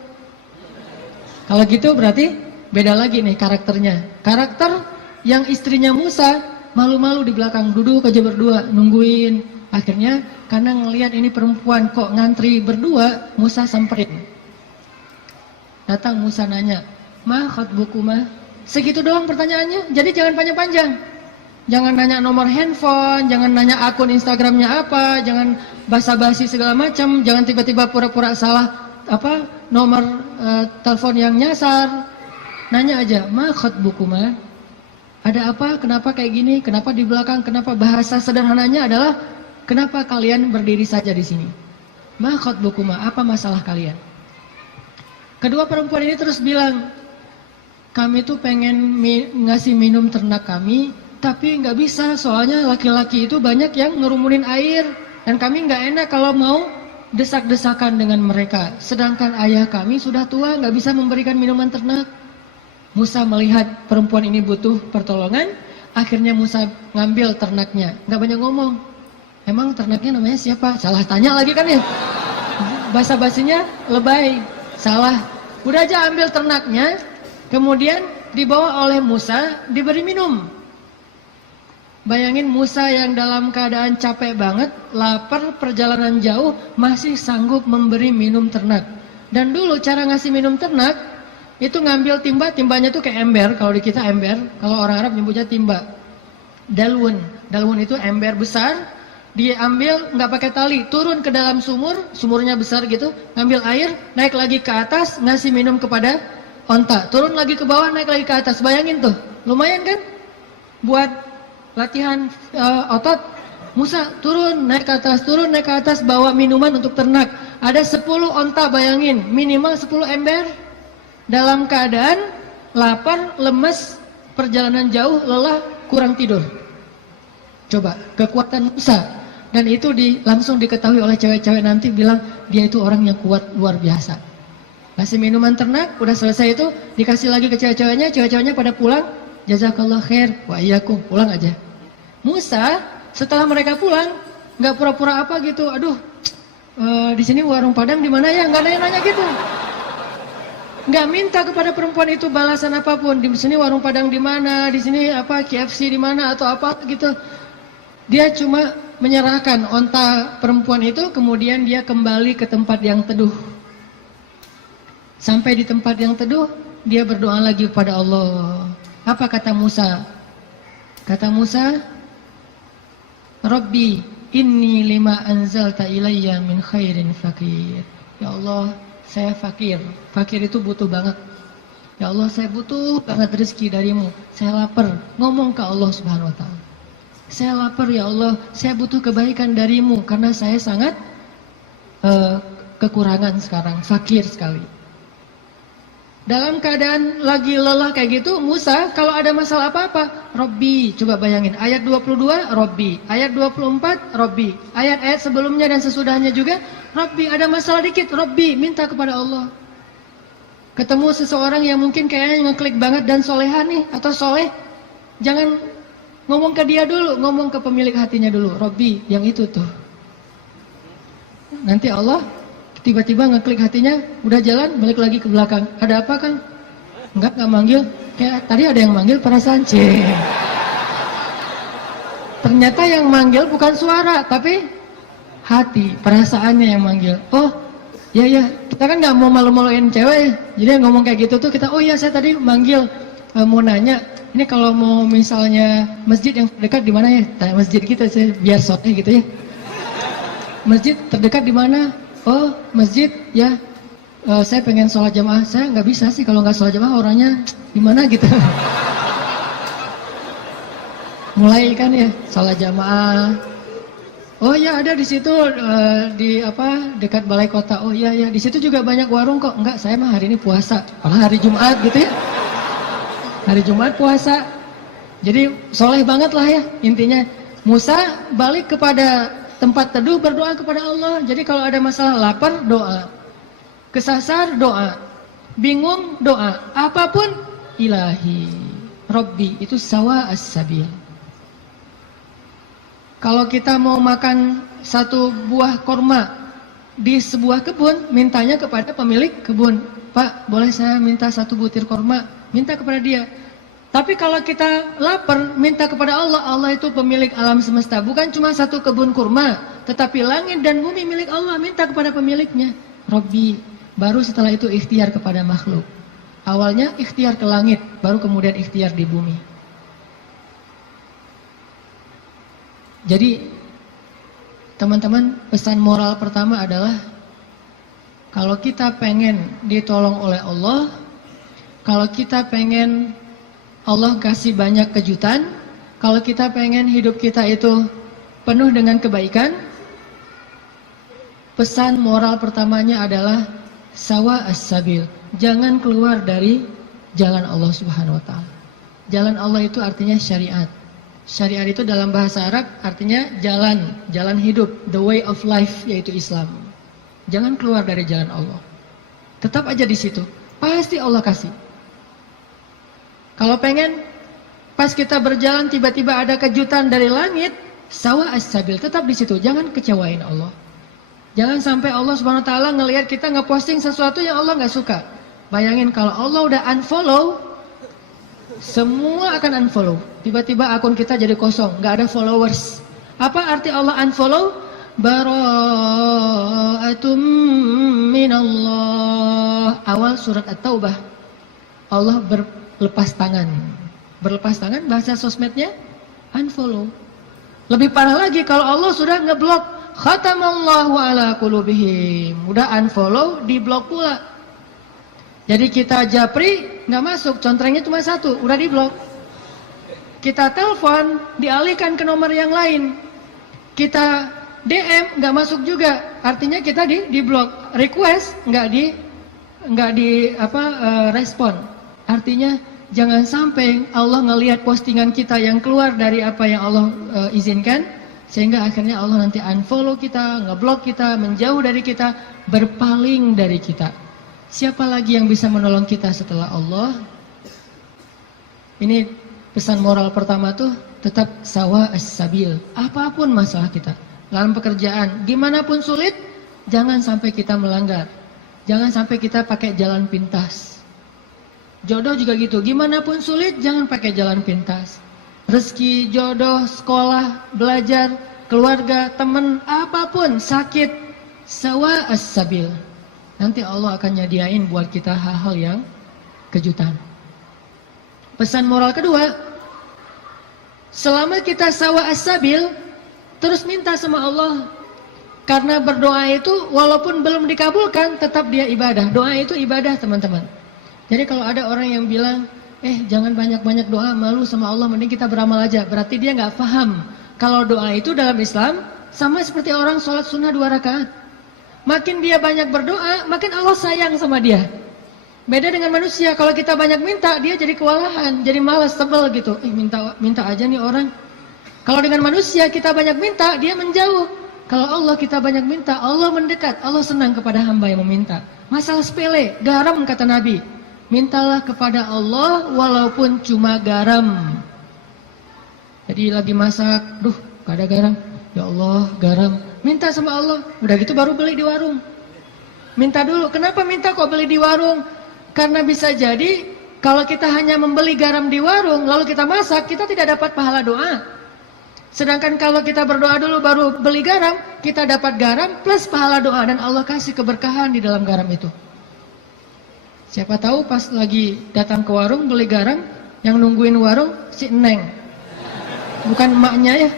Kalau gitu berarti beda lagi nih karakternya. Karakter yang istrinya Musa malu-malu di belakang, duduk aja berdua, nungguin. Akhirnya karena ngelihat ini perempuan kok ngantri berdua, Musa samperin. Datang Musa nanya, "Ma khatbukuma?" Segitu doang pertanyaannya, jadi jangan panjang-panjang. Jangan nanya nomor handphone, jangan nanya akun Instagramnya apa, jangan basa-basi segala macam, jangan tiba-tiba pura-pura salah nomor telepon yang nyasar. Nanya aja, "Ma khatbukuma?" Ada apa? Kenapa kayak gini? Kenapa di belakang? Kenapa? Bahasa sederhananya adalah kenapa kalian berdiri saja di sini? Ma khatbukuma? Apa masalah kalian? Kedua perempuan ini terus bilang, kami tuh pengen ngasih minum ternak kami, tapi nggak bisa soalnya laki-laki itu banyak yang ngerumunin air dan kami nggak enak kalau mau desak-desakan dengan mereka. Sedangkan ayah kami sudah tua, nggak bisa memberikan minuman ternak. Musa melihat perempuan ini butuh pertolongan, akhirnya Musa ngambil ternaknya. Nggak banyak ngomong. Emang ternaknya namanya siapa? Salah tanya lagi kan ya? Basa-basinya lebay, salah. Udah aja ambil ternaknya, kemudian dibawa oleh Musa, diberi minum. Bayangin Musa yang dalam keadaan capek banget, lapar, perjalanan jauh, masih sanggup memberi minum ternak. Dan dulu cara ngasih minum ternak, itu ngambil timba, timbanya tuh kayak ember, kalau di kita ember, kalau orang Arab nyebutnya timba. Dalwun itu ember besar, diambil nggak pakai tali, turun ke dalam sumur, sumurnya besar gitu, ngambil air, naik lagi ke atas, ngasih minum kepada onta, turun lagi ke bawah, naik lagi ke atas. Bayangin tuh, lumayan kan? Buat latihan otot. Musa turun, naik ke atas, bawa minuman untuk ternak. Ada 10 onta, bayangin, minimal 10 ember. Dalam keadaan lapar, lemes, perjalanan jauh, lelah, kurang tidur. Coba, kekuatan Musa. Dan itu langsung diketahui oleh cewek-cewek nanti, bilang dia itu orang yang kuat luar biasa. Kasih minuman ternak, udah selesai itu, dikasih lagi ke cewek-ceweknya pada pulang, jazakallah khair, wa iyyakum, pulang aja. Musa, setelah mereka pulang, nggak pura-pura apa gitu, aduh, di sini warung Padang di mana ya, nggak nanya-nanya gitu. Nggak minta kepada perempuan itu balasan apapun. Di sini warung Padang di mana, di sini KFC di mana atau apa gitu. Dia cuma menyerahkan onta perempuan itu, kemudian dia kembali ke tempat yang teduh. Sampai di tempat yang teduh, dia berdoa lagi kepada Allah. Apa kata Musa? Kata Musa, Rabbi inni lima anzalta ilayya min khairin fakir. Ya Allah, saya fakir. Fakir itu butuh banget. Ya Allah, saya butuh banget rezeki darimu. Saya lapar. Ngomong ke Allah Subhanahu wa ta'ala. Saya lapar ya Allah, saya butuh kebaikan darimu karena saya sangat kekurangan sekarang, fakir sekali. Dalam keadaan lagi lelah kayak gitu, Musa kalau ada masalah apa-apa, Robbi, coba bayangin, ayat 22, Robbi, ayat 24, Robbi, ayat-ayat sebelumnya dan sesudahnya juga, Robbi, ada masalah dikit, Robbi, minta kepada Allah. Ketemu seseorang yang mungkin kayaknya ngeklik banget dan soleha nih, atau soleh, jangan ngomong ke dia dulu, ngomong ke pemilik hatinya dulu, Robbi, yang itu tuh. Nanti Allah tiba-tiba ngeklik hatinya, udah jalan, balik lagi ke belakang. Ada apa Kang? Enggak manggil. Kayak tadi ada yang manggil perasaan. Ternyata yang manggil bukan suara, tapi hati, perasaannya yang manggil. Oh, ya, kita kan nggak mau malu-maluin cewek. Jadi yang ngomong kayak gitu tuh kita, oh iya saya tadi manggil, mau nanya. Ini kalau mau misalnya masjid yang terdekat di mana ya? Tanya masjid kita sih, biar shotnya gitu ya. Masjid terdekat di mana? Oh, masjid ya, saya pengen sholat jamaah. Saya nggak bisa sih kalau nggak sholat jamaah, orangnya gimana gitu. Mulai kan ya, sholat jamaah. Oh ya, ada di situ di dekat balai kota. Oh iya ya, di situ juga banyak warung kok. Enggak, saya mah hari ini puasa. Malah hari Jumat gitu ya. Hari Jumat puasa. Jadi soleh banget lah ya intinya. Musa balik kepada tempat teduh, berdoa kepada Allah. Jadi kalau ada masalah lapar, doa. Kesasar, doa. Bingung, doa. Apapun, ilahi. Robbi, itu sawa as-sabil. Kalau kita mau makan satu buah korma di sebuah kebun, mintanya kepada pemilik kebun. Pak, boleh saya minta satu butir korma? Minta kepada dia. Tapi kalau kita lapar, minta kepada Allah. Allah itu pemilik alam semesta. Bukan cuma satu kebun kurma, tetapi langit dan bumi milik Allah. Minta kepada pemiliknya. Robbi. Baru setelah itu ikhtiar kepada makhluk. Awalnya ikhtiar ke langit, baru kemudian ikhtiar di bumi. Jadi, teman-teman, pesan moral pertama adalah, kalau kita pengen ditolong oleh Allah, kalau kita pengen Allah kasih banyak kejutan, kalau kita pengen hidup kita itu penuh dengan kebaikan, pesan moral pertamanya adalah sawa as-sabil. Jangan keluar dari jalan Allah Subhanahu wa taala. Jalan Allah itu artinya syariat. Syariat itu dalam bahasa Arab artinya jalan hidup, the way of life, yaitu Islam. Jangan keluar dari jalan Allah. Tetap aja di situ. Pasti Allah kasih. Kalau pengen pas kita berjalan tiba-tiba ada kejutan dari langit, sawa as-sabil, tetap di situ, jangan kecewain Allah. Jangan sampai Allah Subhanahu wa taala ngelihat kita ngeposting sesuatu yang Allah nggak suka. Bayangin kalau Allah udah unfollow, semua akan unfollow. Tiba-tiba akun kita jadi kosong, nggak ada followers. Apa arti Allah unfollow? Bara'atum minallah. Awal surat At-Taubah. Allah berlepas tangan. Berlepas tangan bahasa sosmednya unfollow. Lebih parah lagi kalau Allah sudah ngeblok. Khatamallahu ala qulubihim. Udah unfollow, diblok pula. Jadi kita japri nggak masuk, contrengnya cuma satu, udah diblok. Kita telepon, dialihkan ke nomor yang lain. Kita DM nggak masuk juga, artinya kita diblok. Request nggak di respon. Artinya jangan sampai Allah ngelihat postingan kita yang keluar dari apa yang Allah izinkan, sehingga akhirnya Allah nanti unfollow kita, ngeblok kita, menjauh dari kita, berpaling dari kita. Siapa lagi yang bisa menolong kita setelah Allah? Ini pesan moral pertama tuh, tetap sawa as-sabil. Apapun masalah kita, dalam pekerjaan, gimana pun sulit, jangan sampai kita melanggar. Jangan sampai kita pakai jalan pintas. Jodoh juga gitu, gimana pun sulit, jangan pakai jalan pintas. Rezeki, jodoh, sekolah, belajar, keluarga, teman, apapun, sakit, sawa as-sabil. Nanti Allah akan nyediain buat kita hal-hal yang kejutan. Pesan moral kedua, selama kita sawa as-sabil, terus minta sama Allah. Karena berdoa itu walaupun belum dikabulkan, tetap dia ibadah. Doa itu ibadah, teman-teman. Jadi kalau ada orang yang bilang, jangan banyak-banyak doa, malu sama Allah, mending kita beramal aja. Berarti dia nggak paham. Kalau doa itu dalam Islam, sama seperti orang sholat sunnah 2 rakaat. Makin dia banyak berdoa, makin Allah sayang sama dia. Beda dengan manusia, kalau kita banyak minta, dia jadi kewalahan, jadi malas, sebel gitu. Minta aja nih orang. Kalau dengan manusia kita banyak minta, dia menjauh. Kalau Allah kita banyak minta, Allah mendekat. Allah senang kepada hamba yang meminta. Masalah sepele, garam kata Nabi. Mintalah kepada Allah walaupun cuma garam. Jadi lagi masak, duh gak ada garam. Ya Allah, garam. Minta sama Allah. Udah gitu baru beli di warung. Minta dulu. Kenapa minta kok beli di warung? Karena bisa jadi kalau kita hanya membeli garam di warung, lalu kita masak, kita tidak dapat pahala doa. Sedangkan kalau kita berdoa dulu baru beli garam, kita dapat garam plus pahala doa. Dan Allah kasih keberkahan di dalam garam itu. Siapa tahu pas lagi datang ke warung beli garam, yang nungguin warung si Neng. Bukan emaknya ya.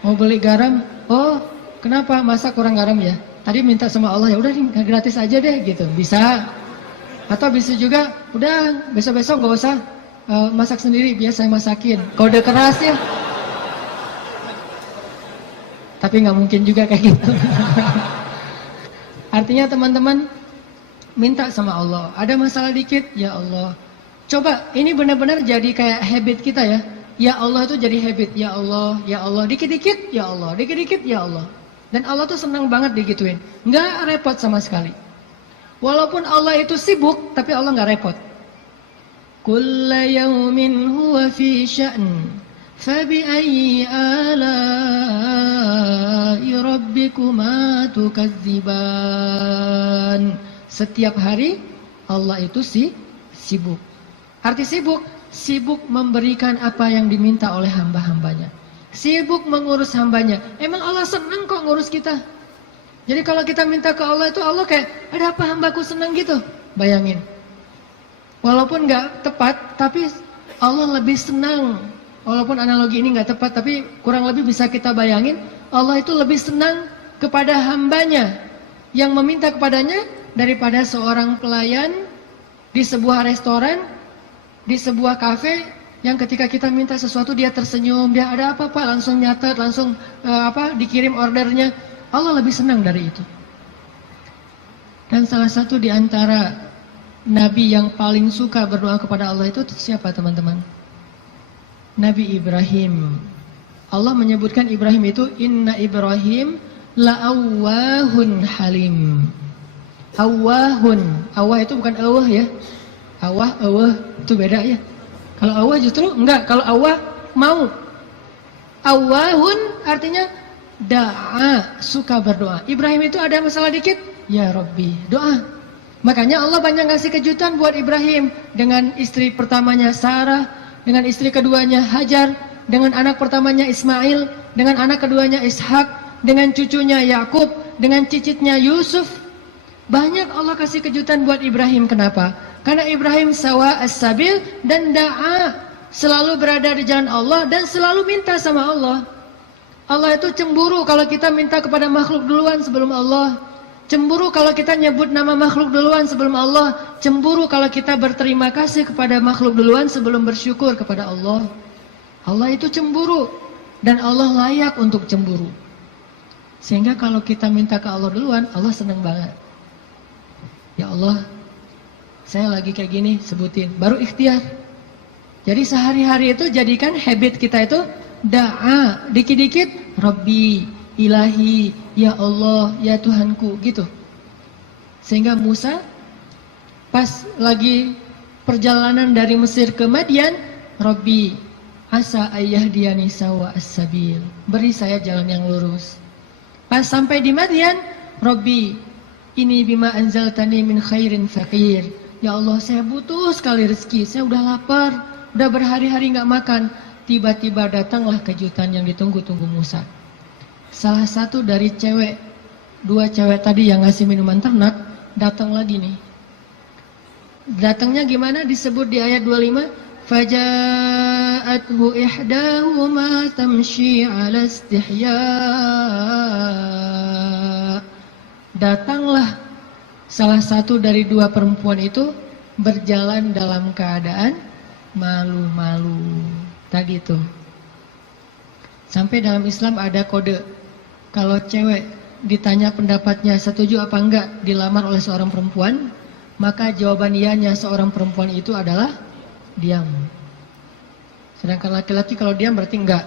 Mau beli garam, oh kenapa masak kurang garam ya? Tadi minta sama Allah, ya udah gratis aja deh gitu. Bisa. Atau bisa juga, udah besok-besok gak usah masak sendiri, biar saya masakin. Kode keras ya. Tapi gak mungkin juga kayak gitu. Artinya teman-teman, minta sama Allah. Ada masalah dikit, ya Allah. Coba, ini benar-benar jadi kayak habit kita ya. Ya Allah itu jadi habit. Ya Allah, ya Allah. Dikit-dikit, ya Allah. Dikit-dikit, ya Allah. Dan Allah tuh senang banget digituin. Gak repot sama sekali. Walaupun Allah itu sibuk, tapi Allah nggak repot. Kulla yawmin huwa fi sya'n, fabi'ayyi ala'i rabbikuma tukadziban. Setiap hari Allah itu sibuk. Arti sibuk, sibuk memberikan apa yang diminta oleh hamba-hambanya. Sibuk mengurus hambanya. Emang Allah senang kok ngurus kita. Jadi kalau kita minta ke Allah itu Allah kayak, ada apa hambaku senang gitu. Bayangin. Walaupun gak tepat, tapi Allah lebih senang. Walaupun analogi ini gak tepat, tapi kurang lebih bisa kita bayangin. Allah itu lebih senang kepada hambanya yang meminta kepadanya daripada seorang pelayan di sebuah restoran, di sebuah kafe, yang ketika kita minta sesuatu dia tersenyum, dia ada apa Pak, langsung nyatet, langsung dikirim ordernya. Allah lebih senang dari itu. Dan salah satu di antara Nabi yang paling suka berdoa kepada Allah itu siapa teman-teman? Nabi Ibrahim. Allah menyebutkan Ibrahim itu, Inna Ibrahim la'awwahun halim. Awwahun. Awwah itu bukan awah ya. Awah itu beda ya. Kalau awah justru enggak. Kalau awah mau. Awwahun artinya da'a, suka berdoa. Ibrahim itu ada masalah dikit, ya Rabbi, doa. Makanya Allah banyak ngasih kejutan buat Ibrahim. Dengan istri pertamanya Sarah, dengan istri keduanya Hajar, dengan anak pertamanya Ismail, dengan anak keduanya Ishak, dengan cucunya Yakub, dengan cicitnya Yusuf. Banyak Allah kasih kejutan buat Ibrahim. Kenapa? Karena Ibrahim sawa as-sabil dan da'a, selalu berada di jalan Allah dan selalu minta sama Allah. Allah itu cemburu kalau kita minta kepada makhluk duluan sebelum Allah. Cemburu kalau kita nyebut nama makhluk duluan sebelum Allah. Cemburu kalau kita berterima kasih kepada makhluk duluan sebelum bersyukur kepada Allah. Allah itu cemburu. Dan Allah layak untuk cemburu. Sehingga kalau kita minta ke Allah duluan, Allah senang banget. Ya Allah, saya lagi kayak gini, sebutin. Baru ikhtiar. Jadi sehari-hari itu jadikan habit kita itu da'a, dikit-dikit Rabbi, Ilahi, Ya Allah, Ya Tuhanku, gitu. Sehingga Musa pas lagi perjalanan dari Mesir ke Madian, Rabbi, asa ayyahdiyani sawa as-sabil, beri saya jalan yang lurus. Pas sampai di Madian, Rabbi, ini bima anzaltani min khairin faqir. Ya Allah, saya butuh sekali rezeki, saya udah lapar, udah berhari-hari gak makan. Tiba-tiba datanglah kejutan yang ditunggu-tunggu Musa. Salah satu dari dua cewek tadi yang ngasih minuman ternak, datang lagi nih. Datangnya gimana? Disebut di ayat 25. Faja'athu ihdahuma tamshi 'ala istihya. Datanglah salah satu dari dua perempuan itu berjalan dalam keadaan malu-malu. Tadi tuh. Sampai dalam Islam ada kode. Kalau cewek ditanya pendapatnya setuju apa enggak dilamar oleh seorang perempuan, maka jawaban iyanya seorang perempuan itu adalah diam. Sedangkan laki-laki kalau diam berarti enggak.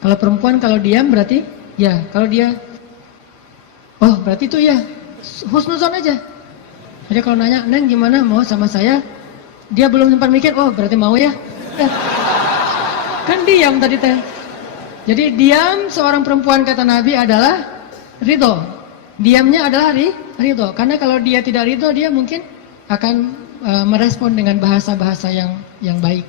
Kalau perempuan kalau diam berarti ya. Kalau dia, oh berarti itu ya, husnuzon aja. Jadi kalau nanya, Neng gimana mau sama saya? Dia belum sempat mikir, oh berarti mau ya. Kan diam tadi teh. Jadi diam seorang perempuan kata Nabi adalah ridho. Diamnya adalah ridho. Karena kalau dia tidak ridho, dia mungkin akan merespon dengan bahasa-bahasa yang baik.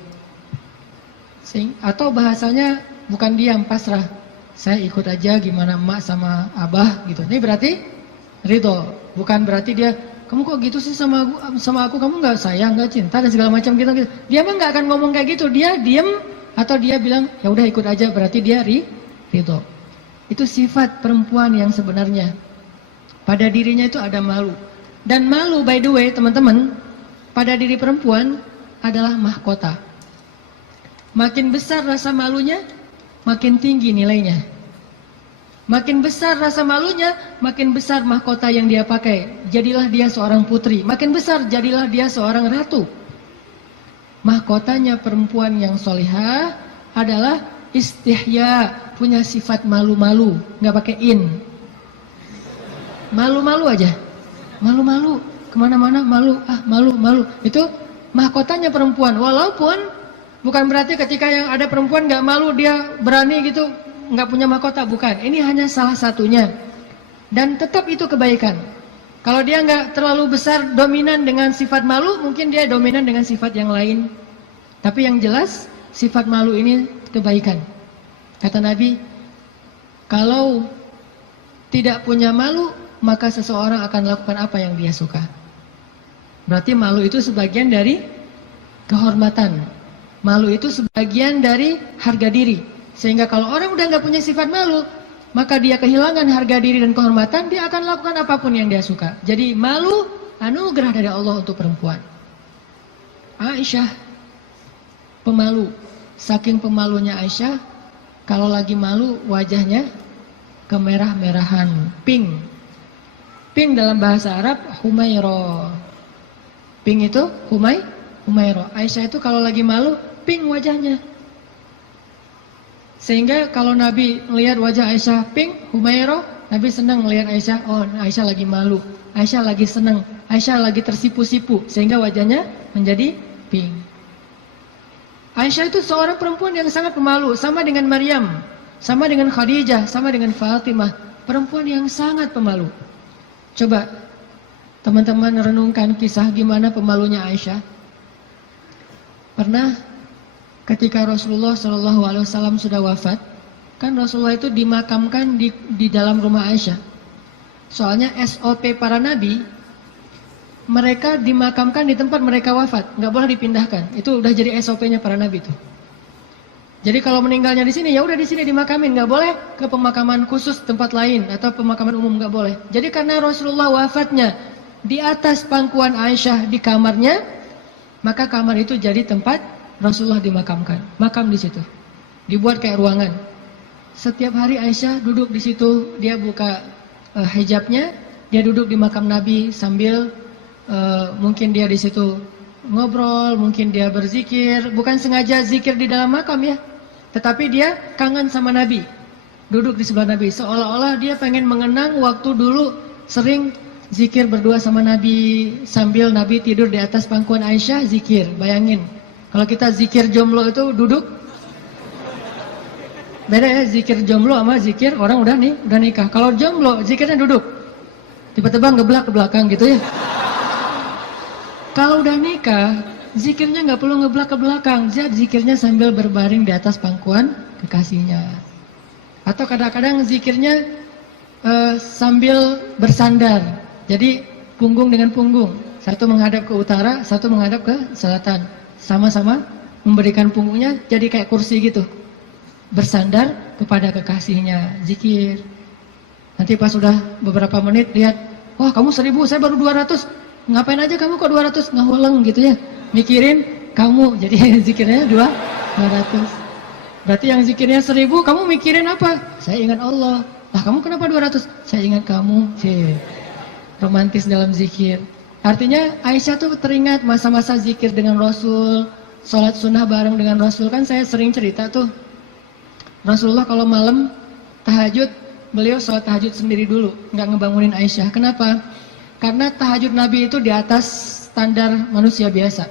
Atau bahasanya bukan diam, pasrah. Saya ikut aja gimana emak sama abah gitu. Ini berarti ridho. Bukan berarti dia, kamu kok gitu sih sama aku, kamu nggak sayang, nggak cinta dan segala macam gitu. Dia mah nggak akan ngomong kayak gitu. Dia diam atau dia bilang ya udah ikut aja, berarti dia ridho. Itu sifat perempuan yang sebenarnya. Pada dirinya itu ada malu. Dan malu, by the way teman-teman, pada diri perempuan adalah mahkota. Makin besar rasa malunya, makin tinggi nilainya. Makin besar rasa malunya, makin besar mahkota yang dia pakai. Jadilah dia seorang putri. Makin besar, jadilah dia seorang ratu. Mahkotanya perempuan yang solihah adalah istihya, punya sifat malu-malu, nggak pakai in. Malu-malu aja, malu-malu, kemana-mana malu, malu-malu. Itu mahkotanya perempuan. Walaupun bukan berarti ketika yang ada perempuan nggak malu dia berani gitu, nggak punya mahkota, bukan. Ini hanya salah satunya. Dan tetap itu kebaikan. Kalau dia nggak terlalu besar dominan dengan sifat malu, mungkin dia dominan dengan sifat yang lain. Tapi yang jelas sifat malu ini kebaikan. Kata Nabi, kalau tidak punya malu, maka seseorang akan lakukan apa yang dia suka. Berarti malu itu sebagian dari kehormatan. Malu itu sebagian dari harga diri. Sehingga kalau orang udah nggak punya sifat malu, maka dia kehilangan harga diri dan kehormatan, dia akan lakukan apapun yang dia suka. Jadi malu anugerah dari Allah untuk perempuan. Aisyah pemalu. Saking pemalunya Aisyah, kalau lagi malu wajahnya kemerah-merahan, pink. Pink dalam bahasa Arab humairo. Pink itu humairo. Aisyah itu kalau lagi malu pink wajahnya. Sehingga kalau Nabi melihat wajah Aisyah pink, humairo, Nabi senang melihat Aisyah, oh Aisyah lagi malu, Aisyah lagi senang, Aisyah lagi tersipu-sipu, sehingga wajahnya menjadi pink. Aisyah itu seorang perempuan yang sangat pemalu, sama dengan Maryam, sama dengan Khadijah, sama dengan Fatimah, perempuan yang sangat pemalu. Coba teman-teman renungkan kisah gimana pemalunya Aisyah. Pernah ketika Rasulullah SAW sudah wafat, kan Rasulullah itu dimakamkan di dalam rumah Aisyah. Soalnya SOP para nabi, mereka dimakamkan di tempat mereka wafat, nggak boleh dipindahkan. Itu udah jadi SOP-nya para nabi itu. Jadi kalau meninggalnya di sini, ya udah di sini dimakamin, nggak boleh ke pemakaman khusus tempat lain atau pemakaman umum, nggak boleh. Jadi karena Rasulullah wafatnya di atas pangkuan Aisyah di kamarnya, maka kamar itu jadi tempat Rasulullah dimakamkan, makam di situ, dibuat kayak ruangan. Setiap hari Aisyah duduk di situ, dia buka hijabnya, dia duduk di makam Nabi sambil mungkin dia di situ ngobrol, mungkin dia berzikir, bukan sengaja zikir di dalam makam ya, tetapi dia kangen sama Nabi, duduk di sebelah Nabi, seolah-olah dia pengen mengenang waktu dulu sering zikir berdua sama Nabi sambil Nabi tidur di atas pangkuan Aisyah zikir. Bayangin. Kalau kita zikir jomblo itu duduk, beda ya zikir jomblo sama zikir orang udah nikah. Kalau jomblo zikirnya duduk, tiba-tiba ngeblak ke belakang gitu ya. Kalau udah nikah, zikirnya nggak perlu ngeblak ke belakang, zikirnya sambil berbaring di atas pangkuan kekasihnya. Atau kadang-kadang zikirnya sambil bersandar, jadi punggung dengan punggung, satu menghadap ke utara, satu menghadap ke selatan. Sama-sama memberikan punggungnya jadi kayak kursi gitu, bersandar kepada kekasihnya, zikir. Nanti pas sudah beberapa menit lihat, wah kamu 1000, saya baru 200, ngapain aja kamu kok 200, ngahuleng gitu ya, mikirin kamu, jadi zikirnya 200. Berarti yang zikirnya 1000, kamu mikirin apa? Saya ingat Allah. Lah kamu kenapa 200? Saya ingat kamu. Romantis dalam zikir. Artinya Aisyah tuh teringat masa-masa zikir dengan Rasul, sholat sunnah bareng dengan Rasul. Kan saya sering cerita tuh, Rasulullah kalau malam tahajud, beliau sholat tahajud sendiri dulu, nggak ngebangunin Aisyah. Kenapa? Karena tahajud Nabi itu di atas standar manusia biasa.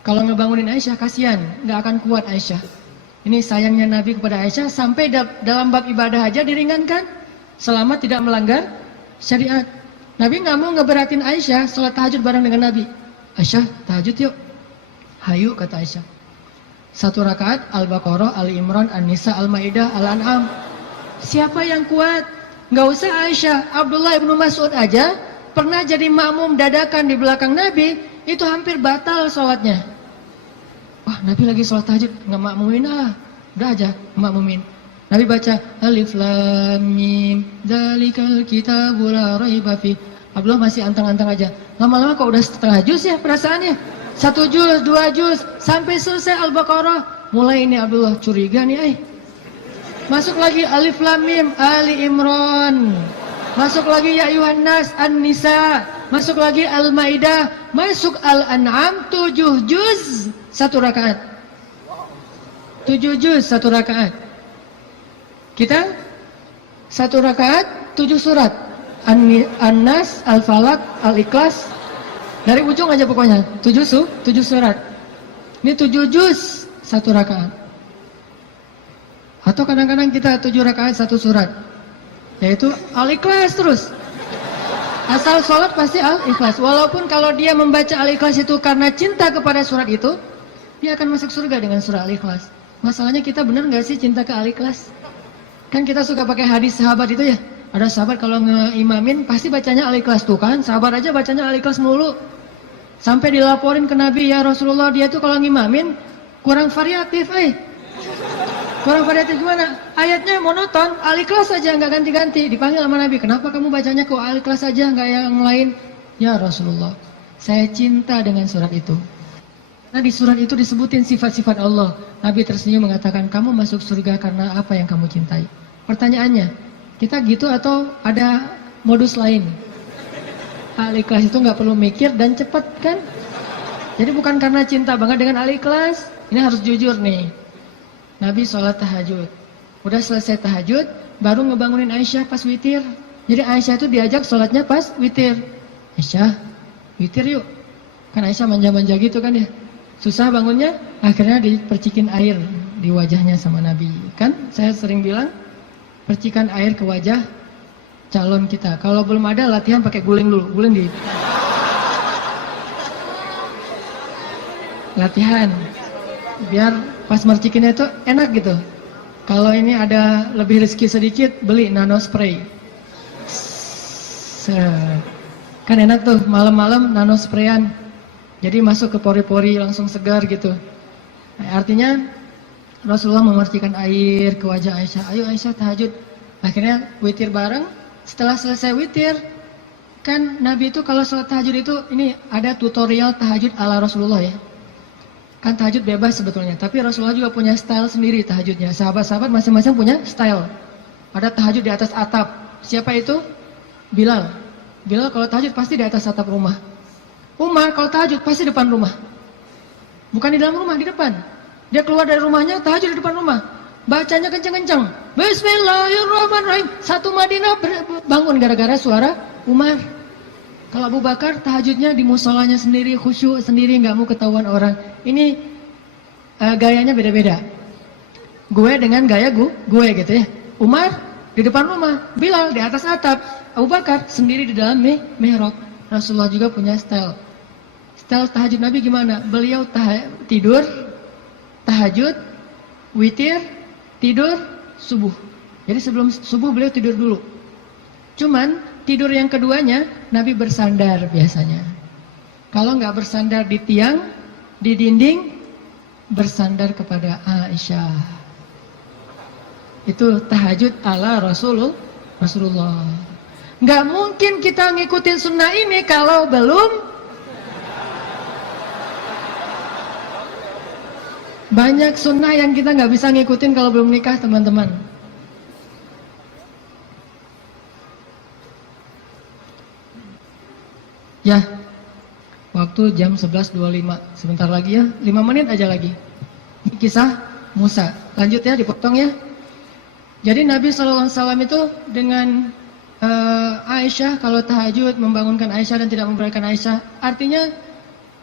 Kalau ngebangunin Aisyah kasihan, nggak akan kuat Aisyah. Ini sayangnya Nabi kepada Aisyah, sampai dalam bab ibadah aja diringankan, selama tidak melanggar syariat. Nabi nggak mau ngeberatin Aisyah sholat tahajud bareng dengan Nabi. Aisyah, tahajud yuk. Hayu, kata Aisyah. 1 rakaat Al-Baqarah, Ali Imran, An-Nisa, Al-Maidah, Al-An'am. Siapa yang kuat? Nggak usah Aisyah, Abdullah ibnu Mas'ud aja pernah jadi makmum dadakan di belakang Nabi, itu hampir batal sholatnya. Wah, Nabi lagi sholat tahajud, nggak makmumin udah aja makmumin. Nabi baca Alif Lam Mim Dzalikal Kitabul La Raiba Fi. Abdullah masih antang-antang aja. Lama-lama kok udah setengah juz ya perasaannya. 1 juz, 2 juz, sampai selesai Al-Baqarah. Mulai ini Abdullah curiga nih, masuk lagi Alif Lam Mim Ali Imran. Masuk lagi Ya Ayuhan Nas An-Nisa. Masuk lagi Al-Maidah. Masuk Al-An'am 7 juz 1 rakaat. 7 juz 1 rakaat. Kita 1 rakaat 7 surat. An-Nas, Al-Falaq, Al-Ikhlas. Dari ujung aja pokoknya 7 surat. Ini 7 juz 1 rakaat. Atau kadang-kadang kita 7 rakaat 1 surat, yaitu Al-Ikhlas terus. Asal sholat pasti Al-Ikhlas. Walaupun kalau dia membaca Al-Ikhlas itu karena cinta kepada surat itu, dia akan masuk surga dengan surah Al-Ikhlas. Masalahnya kita benar nggak sih cinta ke Al-Ikhlas? Kan kita suka pakai hadis sahabat itu ya. Ada sahabat kalau ngeimamin pasti bacanya Al-Ikhlas tuh kan. Sahabat aja bacanya Al-Ikhlas mulu. Sampai dilaporin ke Nabi, ya Rasulullah dia tuh kalau ngimamin kurang variatif. Kurang variatif gimana? Ayatnya monoton, Al-Ikhlas aja nggak ganti-ganti. Dipanggil sama Nabi, kenapa kamu bacanya kok Al-Ikhlas aja nggak yang lain? Ya Rasulullah, saya cinta dengan surat itu. Nah di surat itu disebutin sifat-sifat Allah. Nabi tersenyum mengatakan, kamu masuk surga karena apa yang kamu cintai. Pertanyaannya, kita gitu atau ada modus lain? Al-Ikhlas itu nggak perlu mikir dan cepat kan? Jadi bukan karena cinta banget dengan Al-Ikhlas. Ini harus jujur nih. Nabi sholat tahajud. Udah selesai tahajud, baru ngebangunin Aisyah pas witir. Jadi Aisyah itu diajak sholatnya pas witir. Aisyah, witir yuk. Kan Aisyah manja-manja gitu kan ya. Susah bangunnya, akhirnya dipercikin air di wajahnya sama Nabi. Kan saya sering bilang, percikan air ke wajah calon kita. Kalau belum ada latihan pakai guling dulu, guling di latihan. Biar pas mercikinnya itu enak gitu. Kalau ini ada lebih rezeki sedikit, beli nano spray. Kan enak tuh malam-malam nano sprayan. Jadi masuk ke pori-pori langsung segar gitu. Nah, artinya Rasulullah memercikan air ke wajah Aisyah. Ayo Aisyah tahajud. Akhirnya witir bareng. Setelah selesai witir, kan Nabi itu kalau sholat tahajud itu ini ada tutorial tahajud ala Rasulullah ya. Kan tahajud bebas sebetulnya, tapi Rasulullah juga punya style sendiri tahajudnya. Sahabat-sahabat masing-masing punya style. Ada tahajud di atas atap. Siapa itu? Bilal. Bilal kalau tahajud pasti di atas atap rumah. Umar kalau tahajud pasti depan rumah. Bukan di dalam rumah, di depan. Dia keluar dari rumahnya, tahajud di depan rumah. Bacanya kenceng-kenceng. Bismillahirrahmanirrahim. Satu Madinah bangun gara-gara suara Umar. Kalau Abu Bakar tahajudnya di musolanya sendiri, khusyuk sendiri, nggak mau ketahuan orang. Ini gayanya beda-beda. Gue dengan gaya gue gitu ya. Umar di depan rumah, Bilal di atas atap, Abu Bakar sendiri di dalam mihrab. Rasulullah juga punya style. Style tahajud Nabi gimana? Beliau tidur, tahajud, witir, tidur, subuh. Jadi sebelum subuh beliau tidur dulu. Cuman tidur yang keduanya Nabi bersandar biasanya. Kalau nggak bersandar di tiang, di dinding, bersandar kepada Aisyah. Itu tahajud ala Rasulullah. Nggak mungkin kita ngikutin sunnah ini kalau belum banyak sunnah yang kita nggak bisa ngikutin kalau belum nikah, teman-teman. Ya, waktu jam 11.25. Sebentar lagi ya, 5 menit aja lagi. Kisah Musa. Lanjut ya, dipotong ya. Jadi Nabi SAW itu dengan Aisyah, kalau tahajud membangunkan Aisyah dan tidak membiarkan Aisyah. Artinya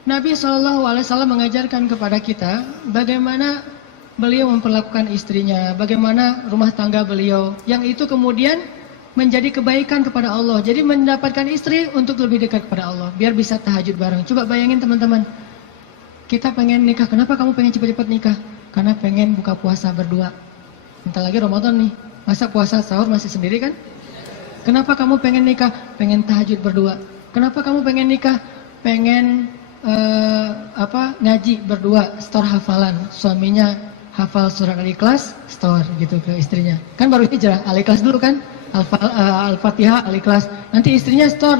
Nabi SAW mengajarkan kepada kita bagaimana beliau memperlakukan istrinya, bagaimana rumah tangga beliau, yang itu kemudian menjadi kebaikan kepada Allah. Jadi mendapatkan istri untuk lebih dekat kepada Allah, biar bisa tahajud bareng. Coba bayangin teman-teman, kita pengen nikah, kenapa kamu pengen cepat-cepat nikah? Karena pengen buka puasa berdua. Bentar lagi Ramadan nih, masa puasa sahur masih sendiri kan? Kenapa kamu pengen nikah? Pengen tahajud berdua. Kenapa kamu pengen nikah? Pengen ngaji berdua, store hafalan. Suaminya hafal surat Al-Ikhlas, store gitu ke istrinya. Kan baru hijrah, Al-Ikhlas dulu kan? Al-Fatihah, Al-Ikhlas. Nanti istrinya store.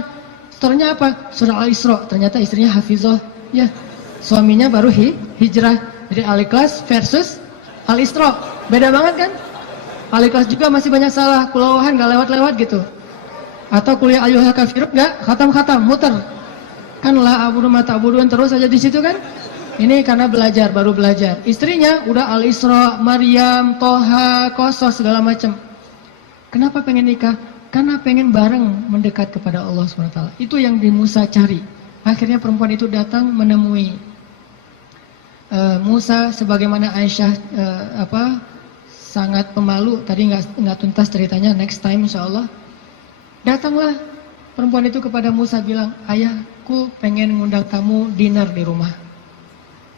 Store-nya apa? Surah Al-Isra. Ternyata istrinya hafizah. Ya, suaminya baru hijrah. Jadi Al-Ikhlas versus Al-Isra. Beda banget kan? Al-Ikhlas juga masih banyak salah, kulawahan gak lewat-lewat gitu. Atau kuliah ayyuhal kafirun gak khatam-khatam, muter. Kan la abudu ma ta'budun terus aja di situ kan? Ini karena belajar, baru belajar. Istrinya udah Al-Isra, Maryam, Toha, Qasas segala macam. Kenapa pengen nikah? Karena pengen bareng mendekat kepada Allah SWT. Itu yang di Musa cari. Akhirnya perempuan itu datang menemui Musa, sebagaimana Aisyah sangat pemalu, tadi nggak tuntas ceritanya, next time insya Allah. Datanglah perempuan itu kepada Musa bilang, ayahku pengen ngundang kamu dinner di rumah.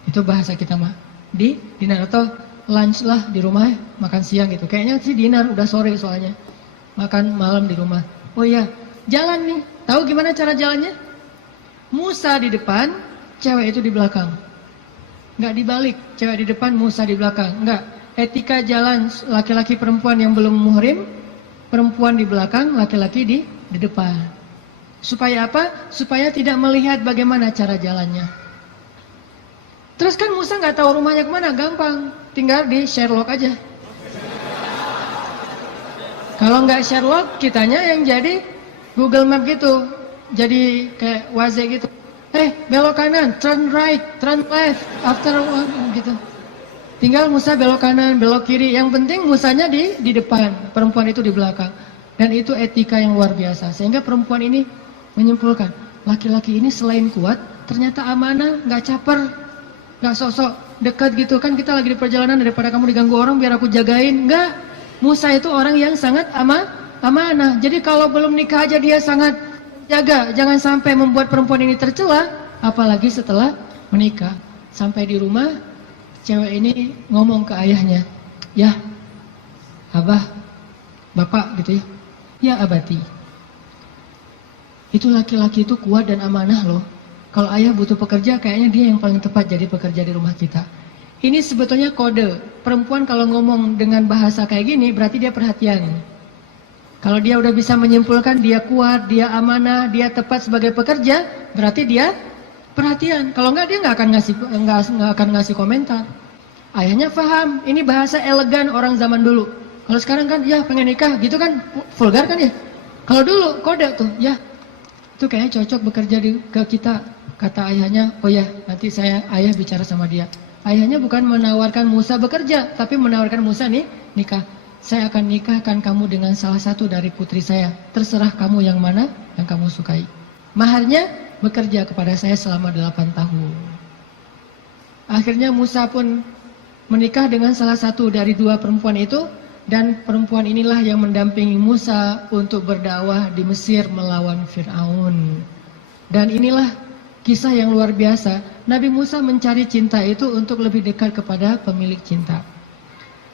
Itu bahasa kita mah, di dinner atau lunch lah di rumah, makan siang gitu. Kayaknya sih dinner, udah sore soalnya, makan malam di rumah. Oh iya, jalan nih, tahu gimana cara jalannya? Musa di depan, cewek itu di belakang. Nggak dibalik, cewek di depan, Musa di belakang, nggak. Etika jalan laki-laki perempuan yang belum muhrim, perempuan di belakang, laki-laki di depan. Supaya apa? Supaya tidak melihat bagaimana cara jalannya. Terus kan Musa nggak tahu rumahnya kemana, gampang, tinggal di Sherlock aja. Kalau nggak Sherlock, kitanya yang jadi Google Map gitu, jadi kayak Waze gitu. Belok kanan, turn right, turn left, after one, gitu. Tinggal Musa belok kanan, belok kiri. Yang penting Musanya di depan, perempuan itu di belakang. Dan itu etika yang luar biasa. Sehingga perempuan ini menyimpulkan, laki-laki ini selain kuat, ternyata amanah, nggak caper, nggak sok-sok dekat gitu. Kan kita lagi di perjalanan, daripada kamu diganggu orang biar aku jagain. Nggak. Musa itu orang yang sangat amanah. Jadi kalau belum nikah aja dia sangat jaga. Jangan sampai membuat perempuan ini tercela, apalagi setelah menikah. Sampai di rumah, cewek ini ngomong ke ayahnya, ya abah, bapak gitu ya, ya abati. Itu laki-laki itu kuat dan amanah loh. Kalau ayah butuh pekerja, kayaknya dia yang paling tepat jadi pekerja di rumah kita. Ini sebetulnya kode. Perempuan kalau ngomong dengan bahasa kayak gini, berarti dia perhatian. Kalau dia udah bisa menyimpulkan dia kuat, dia amanah, dia tepat sebagai pekerja, berarti dia perhatian. Kalau enggak dia nggak akan ngasih komentar. Ayahnya paham, ini bahasa elegan orang zaman dulu. Kalau sekarang kan, ya pengen nikah gitu kan, vulgar kan ya. Kalau dulu kode tuh, ya itu kayaknya cocok bekerja ke kita. Kata ayahnya, oh ya nanti ayah bicara sama dia. Ayahnya bukan menawarkan Musa bekerja, tapi menawarkan Musa nih nikah. Saya akan nikahkan kamu dengan salah satu dari putri saya. Terserah kamu yang mana yang kamu sukai. Maharnya bekerja kepada saya selama 8 tahun. Akhirnya Musa pun menikah dengan salah satu dari 2 perempuan itu. Dan perempuan inilah yang mendampingi Musa untuk berdakwah di Mesir melawan Fir'aun. Dan inilah kisah yang luar biasa. Nabi Musa mencari cinta itu untuk lebih dekat kepada pemilik cinta.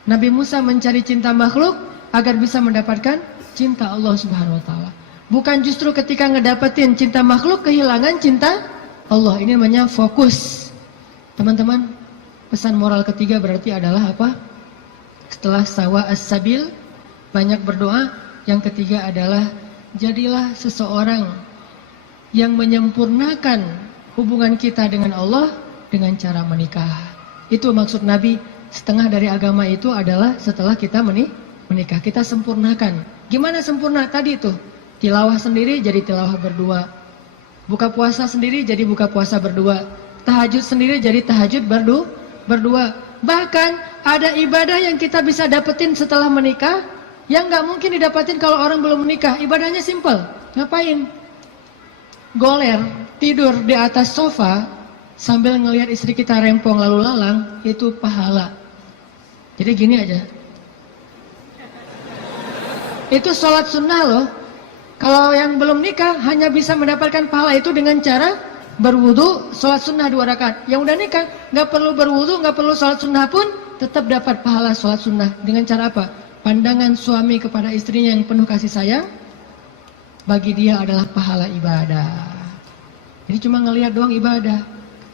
Nabi Musa mencari cinta makhluk agar bisa mendapatkan cinta Allah Subhanahu wa taala. Bukan justru ketika ngedapetin cinta makhluk kehilangan cinta Allah. Ini namanya fokus. Teman-teman, pesan moral ketiga berarti adalah apa? Setelah sawa as-sabil, banyak berdoa. Yang ketiga adalah jadilah seseorang yang menyempurnakan hubungan kita dengan Allah dengan cara menikah. Itu maksud Nabi. Setengah dari agama itu adalah setelah kita menikah, kita sempurnakan. Gimana sempurna? Tadi tuh, tilawah sendiri jadi tilawah berdua. Buka puasa sendiri jadi buka puasa berdua. Tahajud sendiri jadi tahajud berdua. Bahkan ada ibadah yang kita bisa dapetin setelah menikah yang nggak mungkin didapetin kalau orang belum menikah. Ibadahnya simple. Ngapain? Goler, tidur di atas sofa sambil ngelihat istri kita rempong lalu lalang, itu pahala. Jadi gini aja. Itu sholat sunnah loh. Kalau yang belum nikah hanya bisa mendapatkan pahala itu dengan cara berwudu, sholat sunnah 2 rakaat. Yang udah nikah nggak perlu berwudu, nggak perlu sholat sunnah pun tetap dapat pahala sholat sunnah. Dengan cara apa? Pandangan suami kepada istrinya yang penuh kasih sayang, bagi dia adalah pahala ibadah. Jadi cuma ngelihat doang ibadah,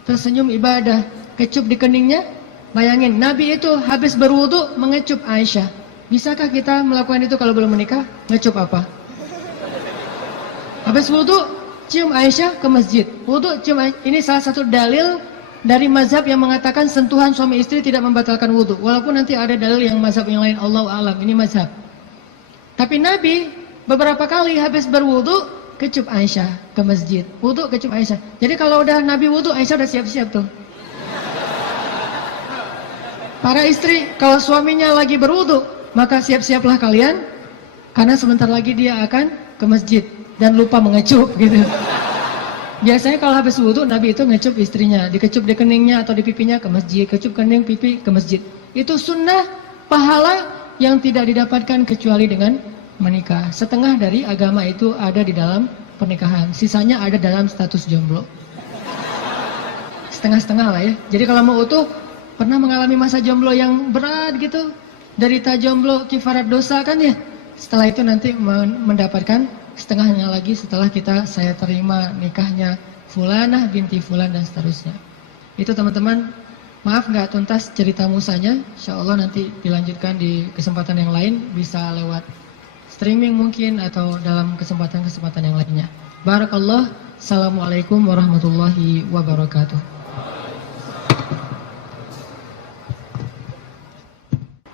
tersenyum ibadah, kecup di keningnya. Bayangin, Nabi itu habis berwudu mengecup Aisyah. Bisakah kita melakukan itu kalau belum menikah? Ngecup apa? Habis wudu, cium Aisyah ke masjid. Wudu, cium Aisyah. Ini salah satu dalil dari mazhab yang mengatakan sentuhan suami istri tidak membatalkan wudu. Walaupun nanti ada dalil yang mazhab yang lain, Allahu a'lam. Ini mazhab. Tapi Nabi beberapa kali habis berwudu, kecup Aisyah ke masjid. Wudu, kecup Aisyah. Jadi kalau udah Nabi wudu, Aisyah udah siap-siap tuh. Para istri, kalau suaminya lagi berwudu, maka siap-siaplah kalian, karena sebentar lagi dia akan ke masjid. Dan lupa mengecup gitu. Biasanya kalau habis wudu Nabi itu ngecup istrinya, dikecup di keningnya atau di pipinya ke masjid, kecup kening pipi ke masjid. Itu sunnah pahala yang tidak didapatkan kecuali dengan menikah. Setengah dari agama itu ada di dalam pernikahan, sisanya ada dalam status jomblo. Setengah-setengah lah ya. Jadi kalau mau utuh, pernah mengalami masa jomblo yang berat gitu, derita jomblo kifarat dosa kan ya. Setelah itu nanti mendapatkan setengahnya lagi setelah saya terima nikahnya Fulanah binti Fulan dan seterusnya. Itu teman-teman, maaf nggak tuntas cerita musanya. Insya Allah nanti dilanjutkan di kesempatan yang lain, bisa lewat streaming mungkin atau dalam kesempatan-kesempatan yang lainnya. Barakallah. Assalamualaikum warahmatullahi wabarakatuh.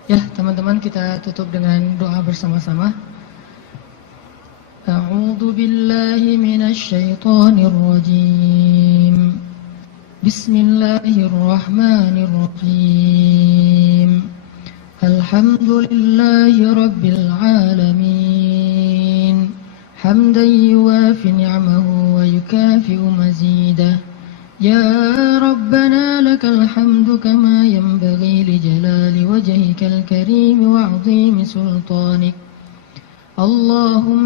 Ya teman-teman, kita tutup dengan doa bersama-sama. أعوذ بالله من الشيطان الرجيم بسم الله الرحمن الرحيم الحمد لله رب العالمين حمدا يوافي نعمه ويكافئ مزيده يا ربنا لك الحمد كما ينبغي لجلال وجهك الكريم وعظيم سلطانك اللهم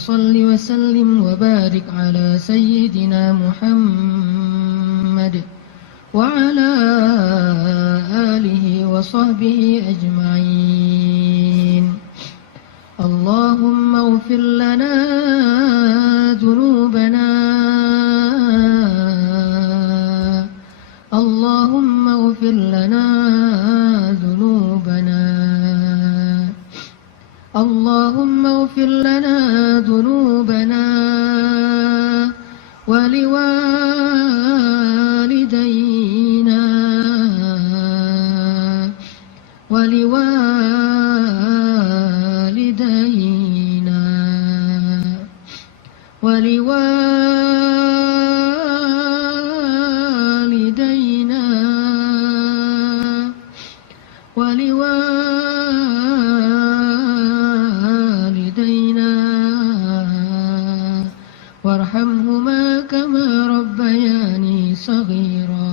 صل وسلم وبارك على سيدنا محمد وعلى آله وصحبه أجمعين اللهم اغفر لنا ذنوبنا اللهم اغفر لنا ذنوبنا اللهم اغفر لنا ذنوبنا ولوالدينا ولوالدينا ولوالدينا ولوالدينا وارحمهما كما ربياني صغيرا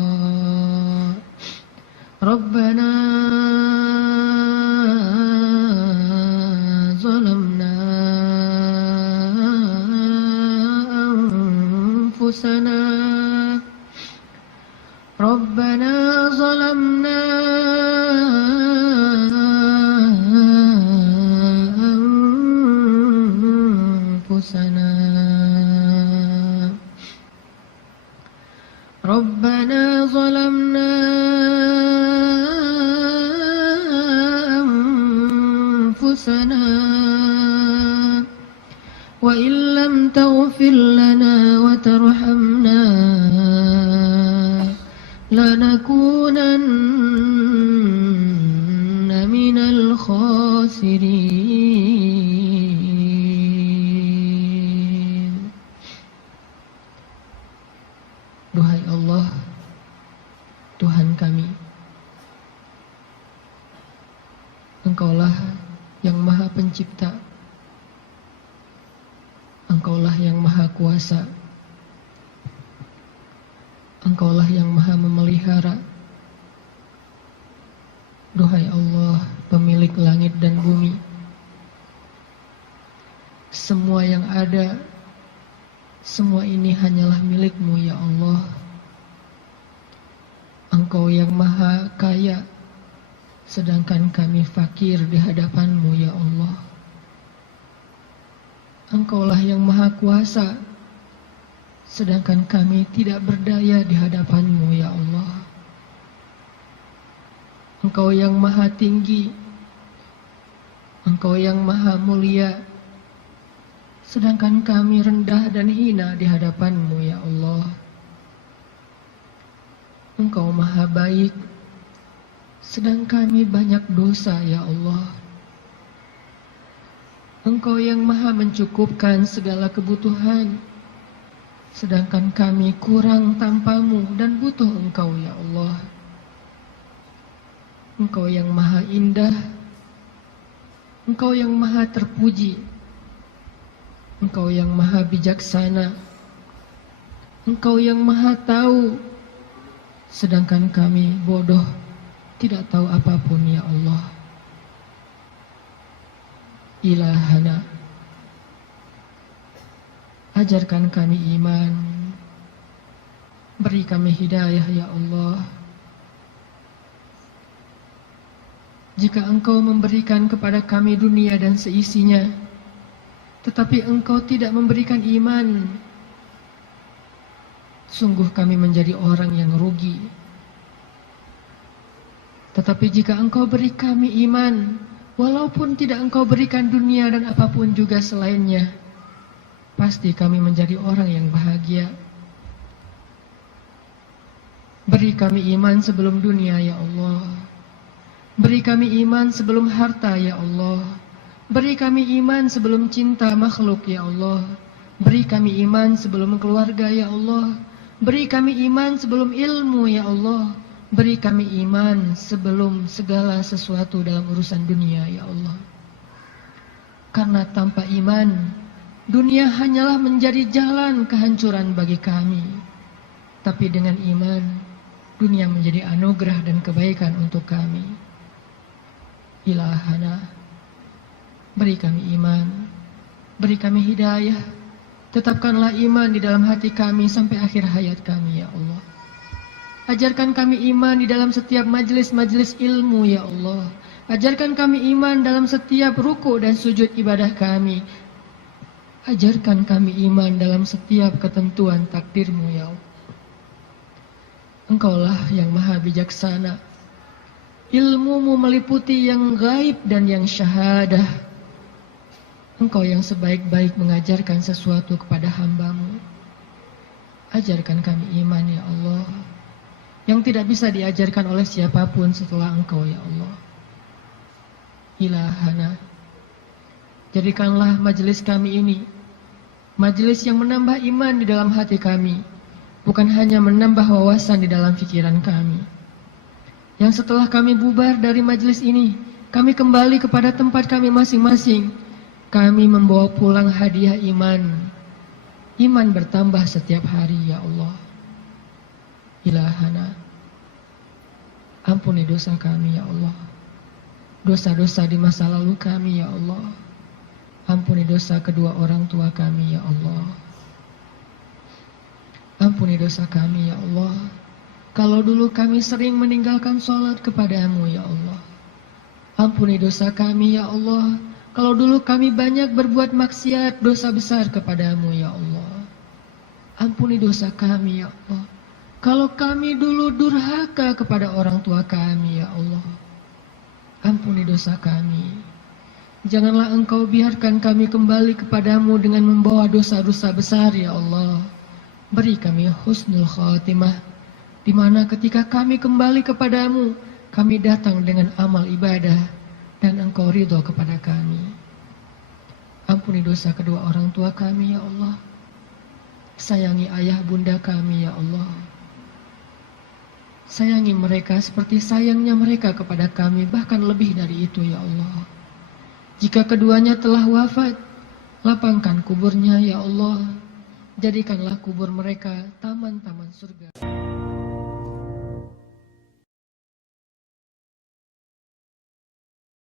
ربنا ظلمنا أنفسنا ربنا ظلمنا أنفسنا ربنا ظلمنا أنفسنا وإن لم تغفر لنا وترحمنا لنكونن من الخاسرين Engkaulah yang Maha Pencipta, Engkaulah yang Maha Kuasa, Engkaulah yang Maha Memelihara. Duhai Allah, pemilik langit dan bumi, semua yang ada, semua ini hanyalah milik-Mu ya Allah. Engkau yang Maha Kaya, sedangkan kami fakir di hadapan-Mu ya Allah. Engkaulah yang Maha Kuasa, sedangkan kami tidak berdaya di hadapan-Mu ya Allah. Engkau yang Maha Tinggi, Engkau yang Maha Mulia, sedangkan kami rendah dan hina di hadapan-Mu ya Allah. Engkau Maha Baik, sedang kami banyak dosa ya Allah. Engkau yang Maha mencukupkan segala kebutuhan, sedangkan kami kurang tanpa-Mu dan butuh Engkau ya Allah. Engkau yang Maha Indah, Engkau yang Maha Terpuji, Engkau yang Maha Bijaksana, Engkau yang Maha Tahu, sedangkan kami bodoh, tidak tahu apapun ya Allah. Ilahana, ajarkan kami iman, beri kami hidayah ya Allah. Jika Engkau memberikan kepada kami dunia dan seisinya, tetapi Engkau tidak memberikan iman, sungguh kami menjadi orang yang rugi. Tetapi jika Engkau beri kami iman, walaupun tidak Engkau berikan dunia dan apapun juga selainnya, pasti kami menjadi orang yang bahagia. Beri kami iman sebelum dunia ya Allah. Beri kami iman sebelum harta ya Allah. Beri kami iman sebelum cinta makhluk ya Allah. Beri kami iman sebelum keluarga ya Allah. Beri kami iman sebelum ilmu ya Allah. Beri kami iman sebelum segala sesuatu dalam urusan dunia ya Allah. Karena tanpa iman, dunia hanyalah menjadi jalan kehancuran bagi kami. Tapi dengan iman, dunia menjadi anugerah dan kebaikan untuk kami. Ilahana, beri kami iman, beri kami hidayah, tetapkanlah iman di dalam hati kami sampai akhir hayat kami ya Allah. Ajarkan kami iman di dalam setiap majelis-majelis ilmu ya Allah. Ajarkan kami iman dalam setiap ruku dan sujud ibadah kami. Ajarkan kami iman dalam setiap ketentuan takdir-Mu ya Allah. Engkaulah yang Maha Bijaksana. Ilmu-Mu meliputi yang gaib dan yang syahadah. Engkau yang sebaik-baik mengajarkan sesuatu kepada hamba-Mu. Ajarkan kami iman ya Allah, yang tidak bisa diajarkan oleh siapapun setelah Engkau ya Allah. Ilahana, jadikanlah majelis kami ini majelis yang menambah iman di dalam hati kami, bukan hanya menambah wawasan di dalam pikiran kami. Yang setelah kami bubar dari majelis ini, kami kembali kepada tempat kami masing-masing. Kami membawa pulang hadiah iman. Iman bertambah setiap hari ya Allah. Ilahana, ampuni dosa kami ya Allah. Dosa-dosa di masa lalu kami ya Allah. Ampuni dosa kedua orang tua kami ya Allah. Ampuni dosa kami ya Allah. Kalau dulu kami sering meninggalkan sholat kepada-Mu ya Allah. Ampuni dosa kami ya Allah. Kalau dulu kami banyak berbuat maksiat, dosa besar kepada-Mu ya Allah. Ampuni dosa kami ya Allah. Kalau kami dulu durhaka kepada orang tua kami ya Allah. Ampuni dosa kami. Janganlah Engkau biarkan kami kembali kepada-Mu dengan membawa dosa-dosa besar ya Allah. Beri kami husnul khatimah, di mana ketika kami kembali kepada-Mu, kami datang dengan amal ibadah dan Engkau ridho kepada kami. Ampuni dosa kedua orang tua kami ya Allah. Sayangi ayah bunda kami ya Allah. Sayangi mereka seperti sayangnya mereka kepada kami, bahkan lebih dari itu ya Allah. Jika keduanya telah wafat, lapangkan kuburnya ya Allah. Jadikanlah kubur mereka taman-taman surga.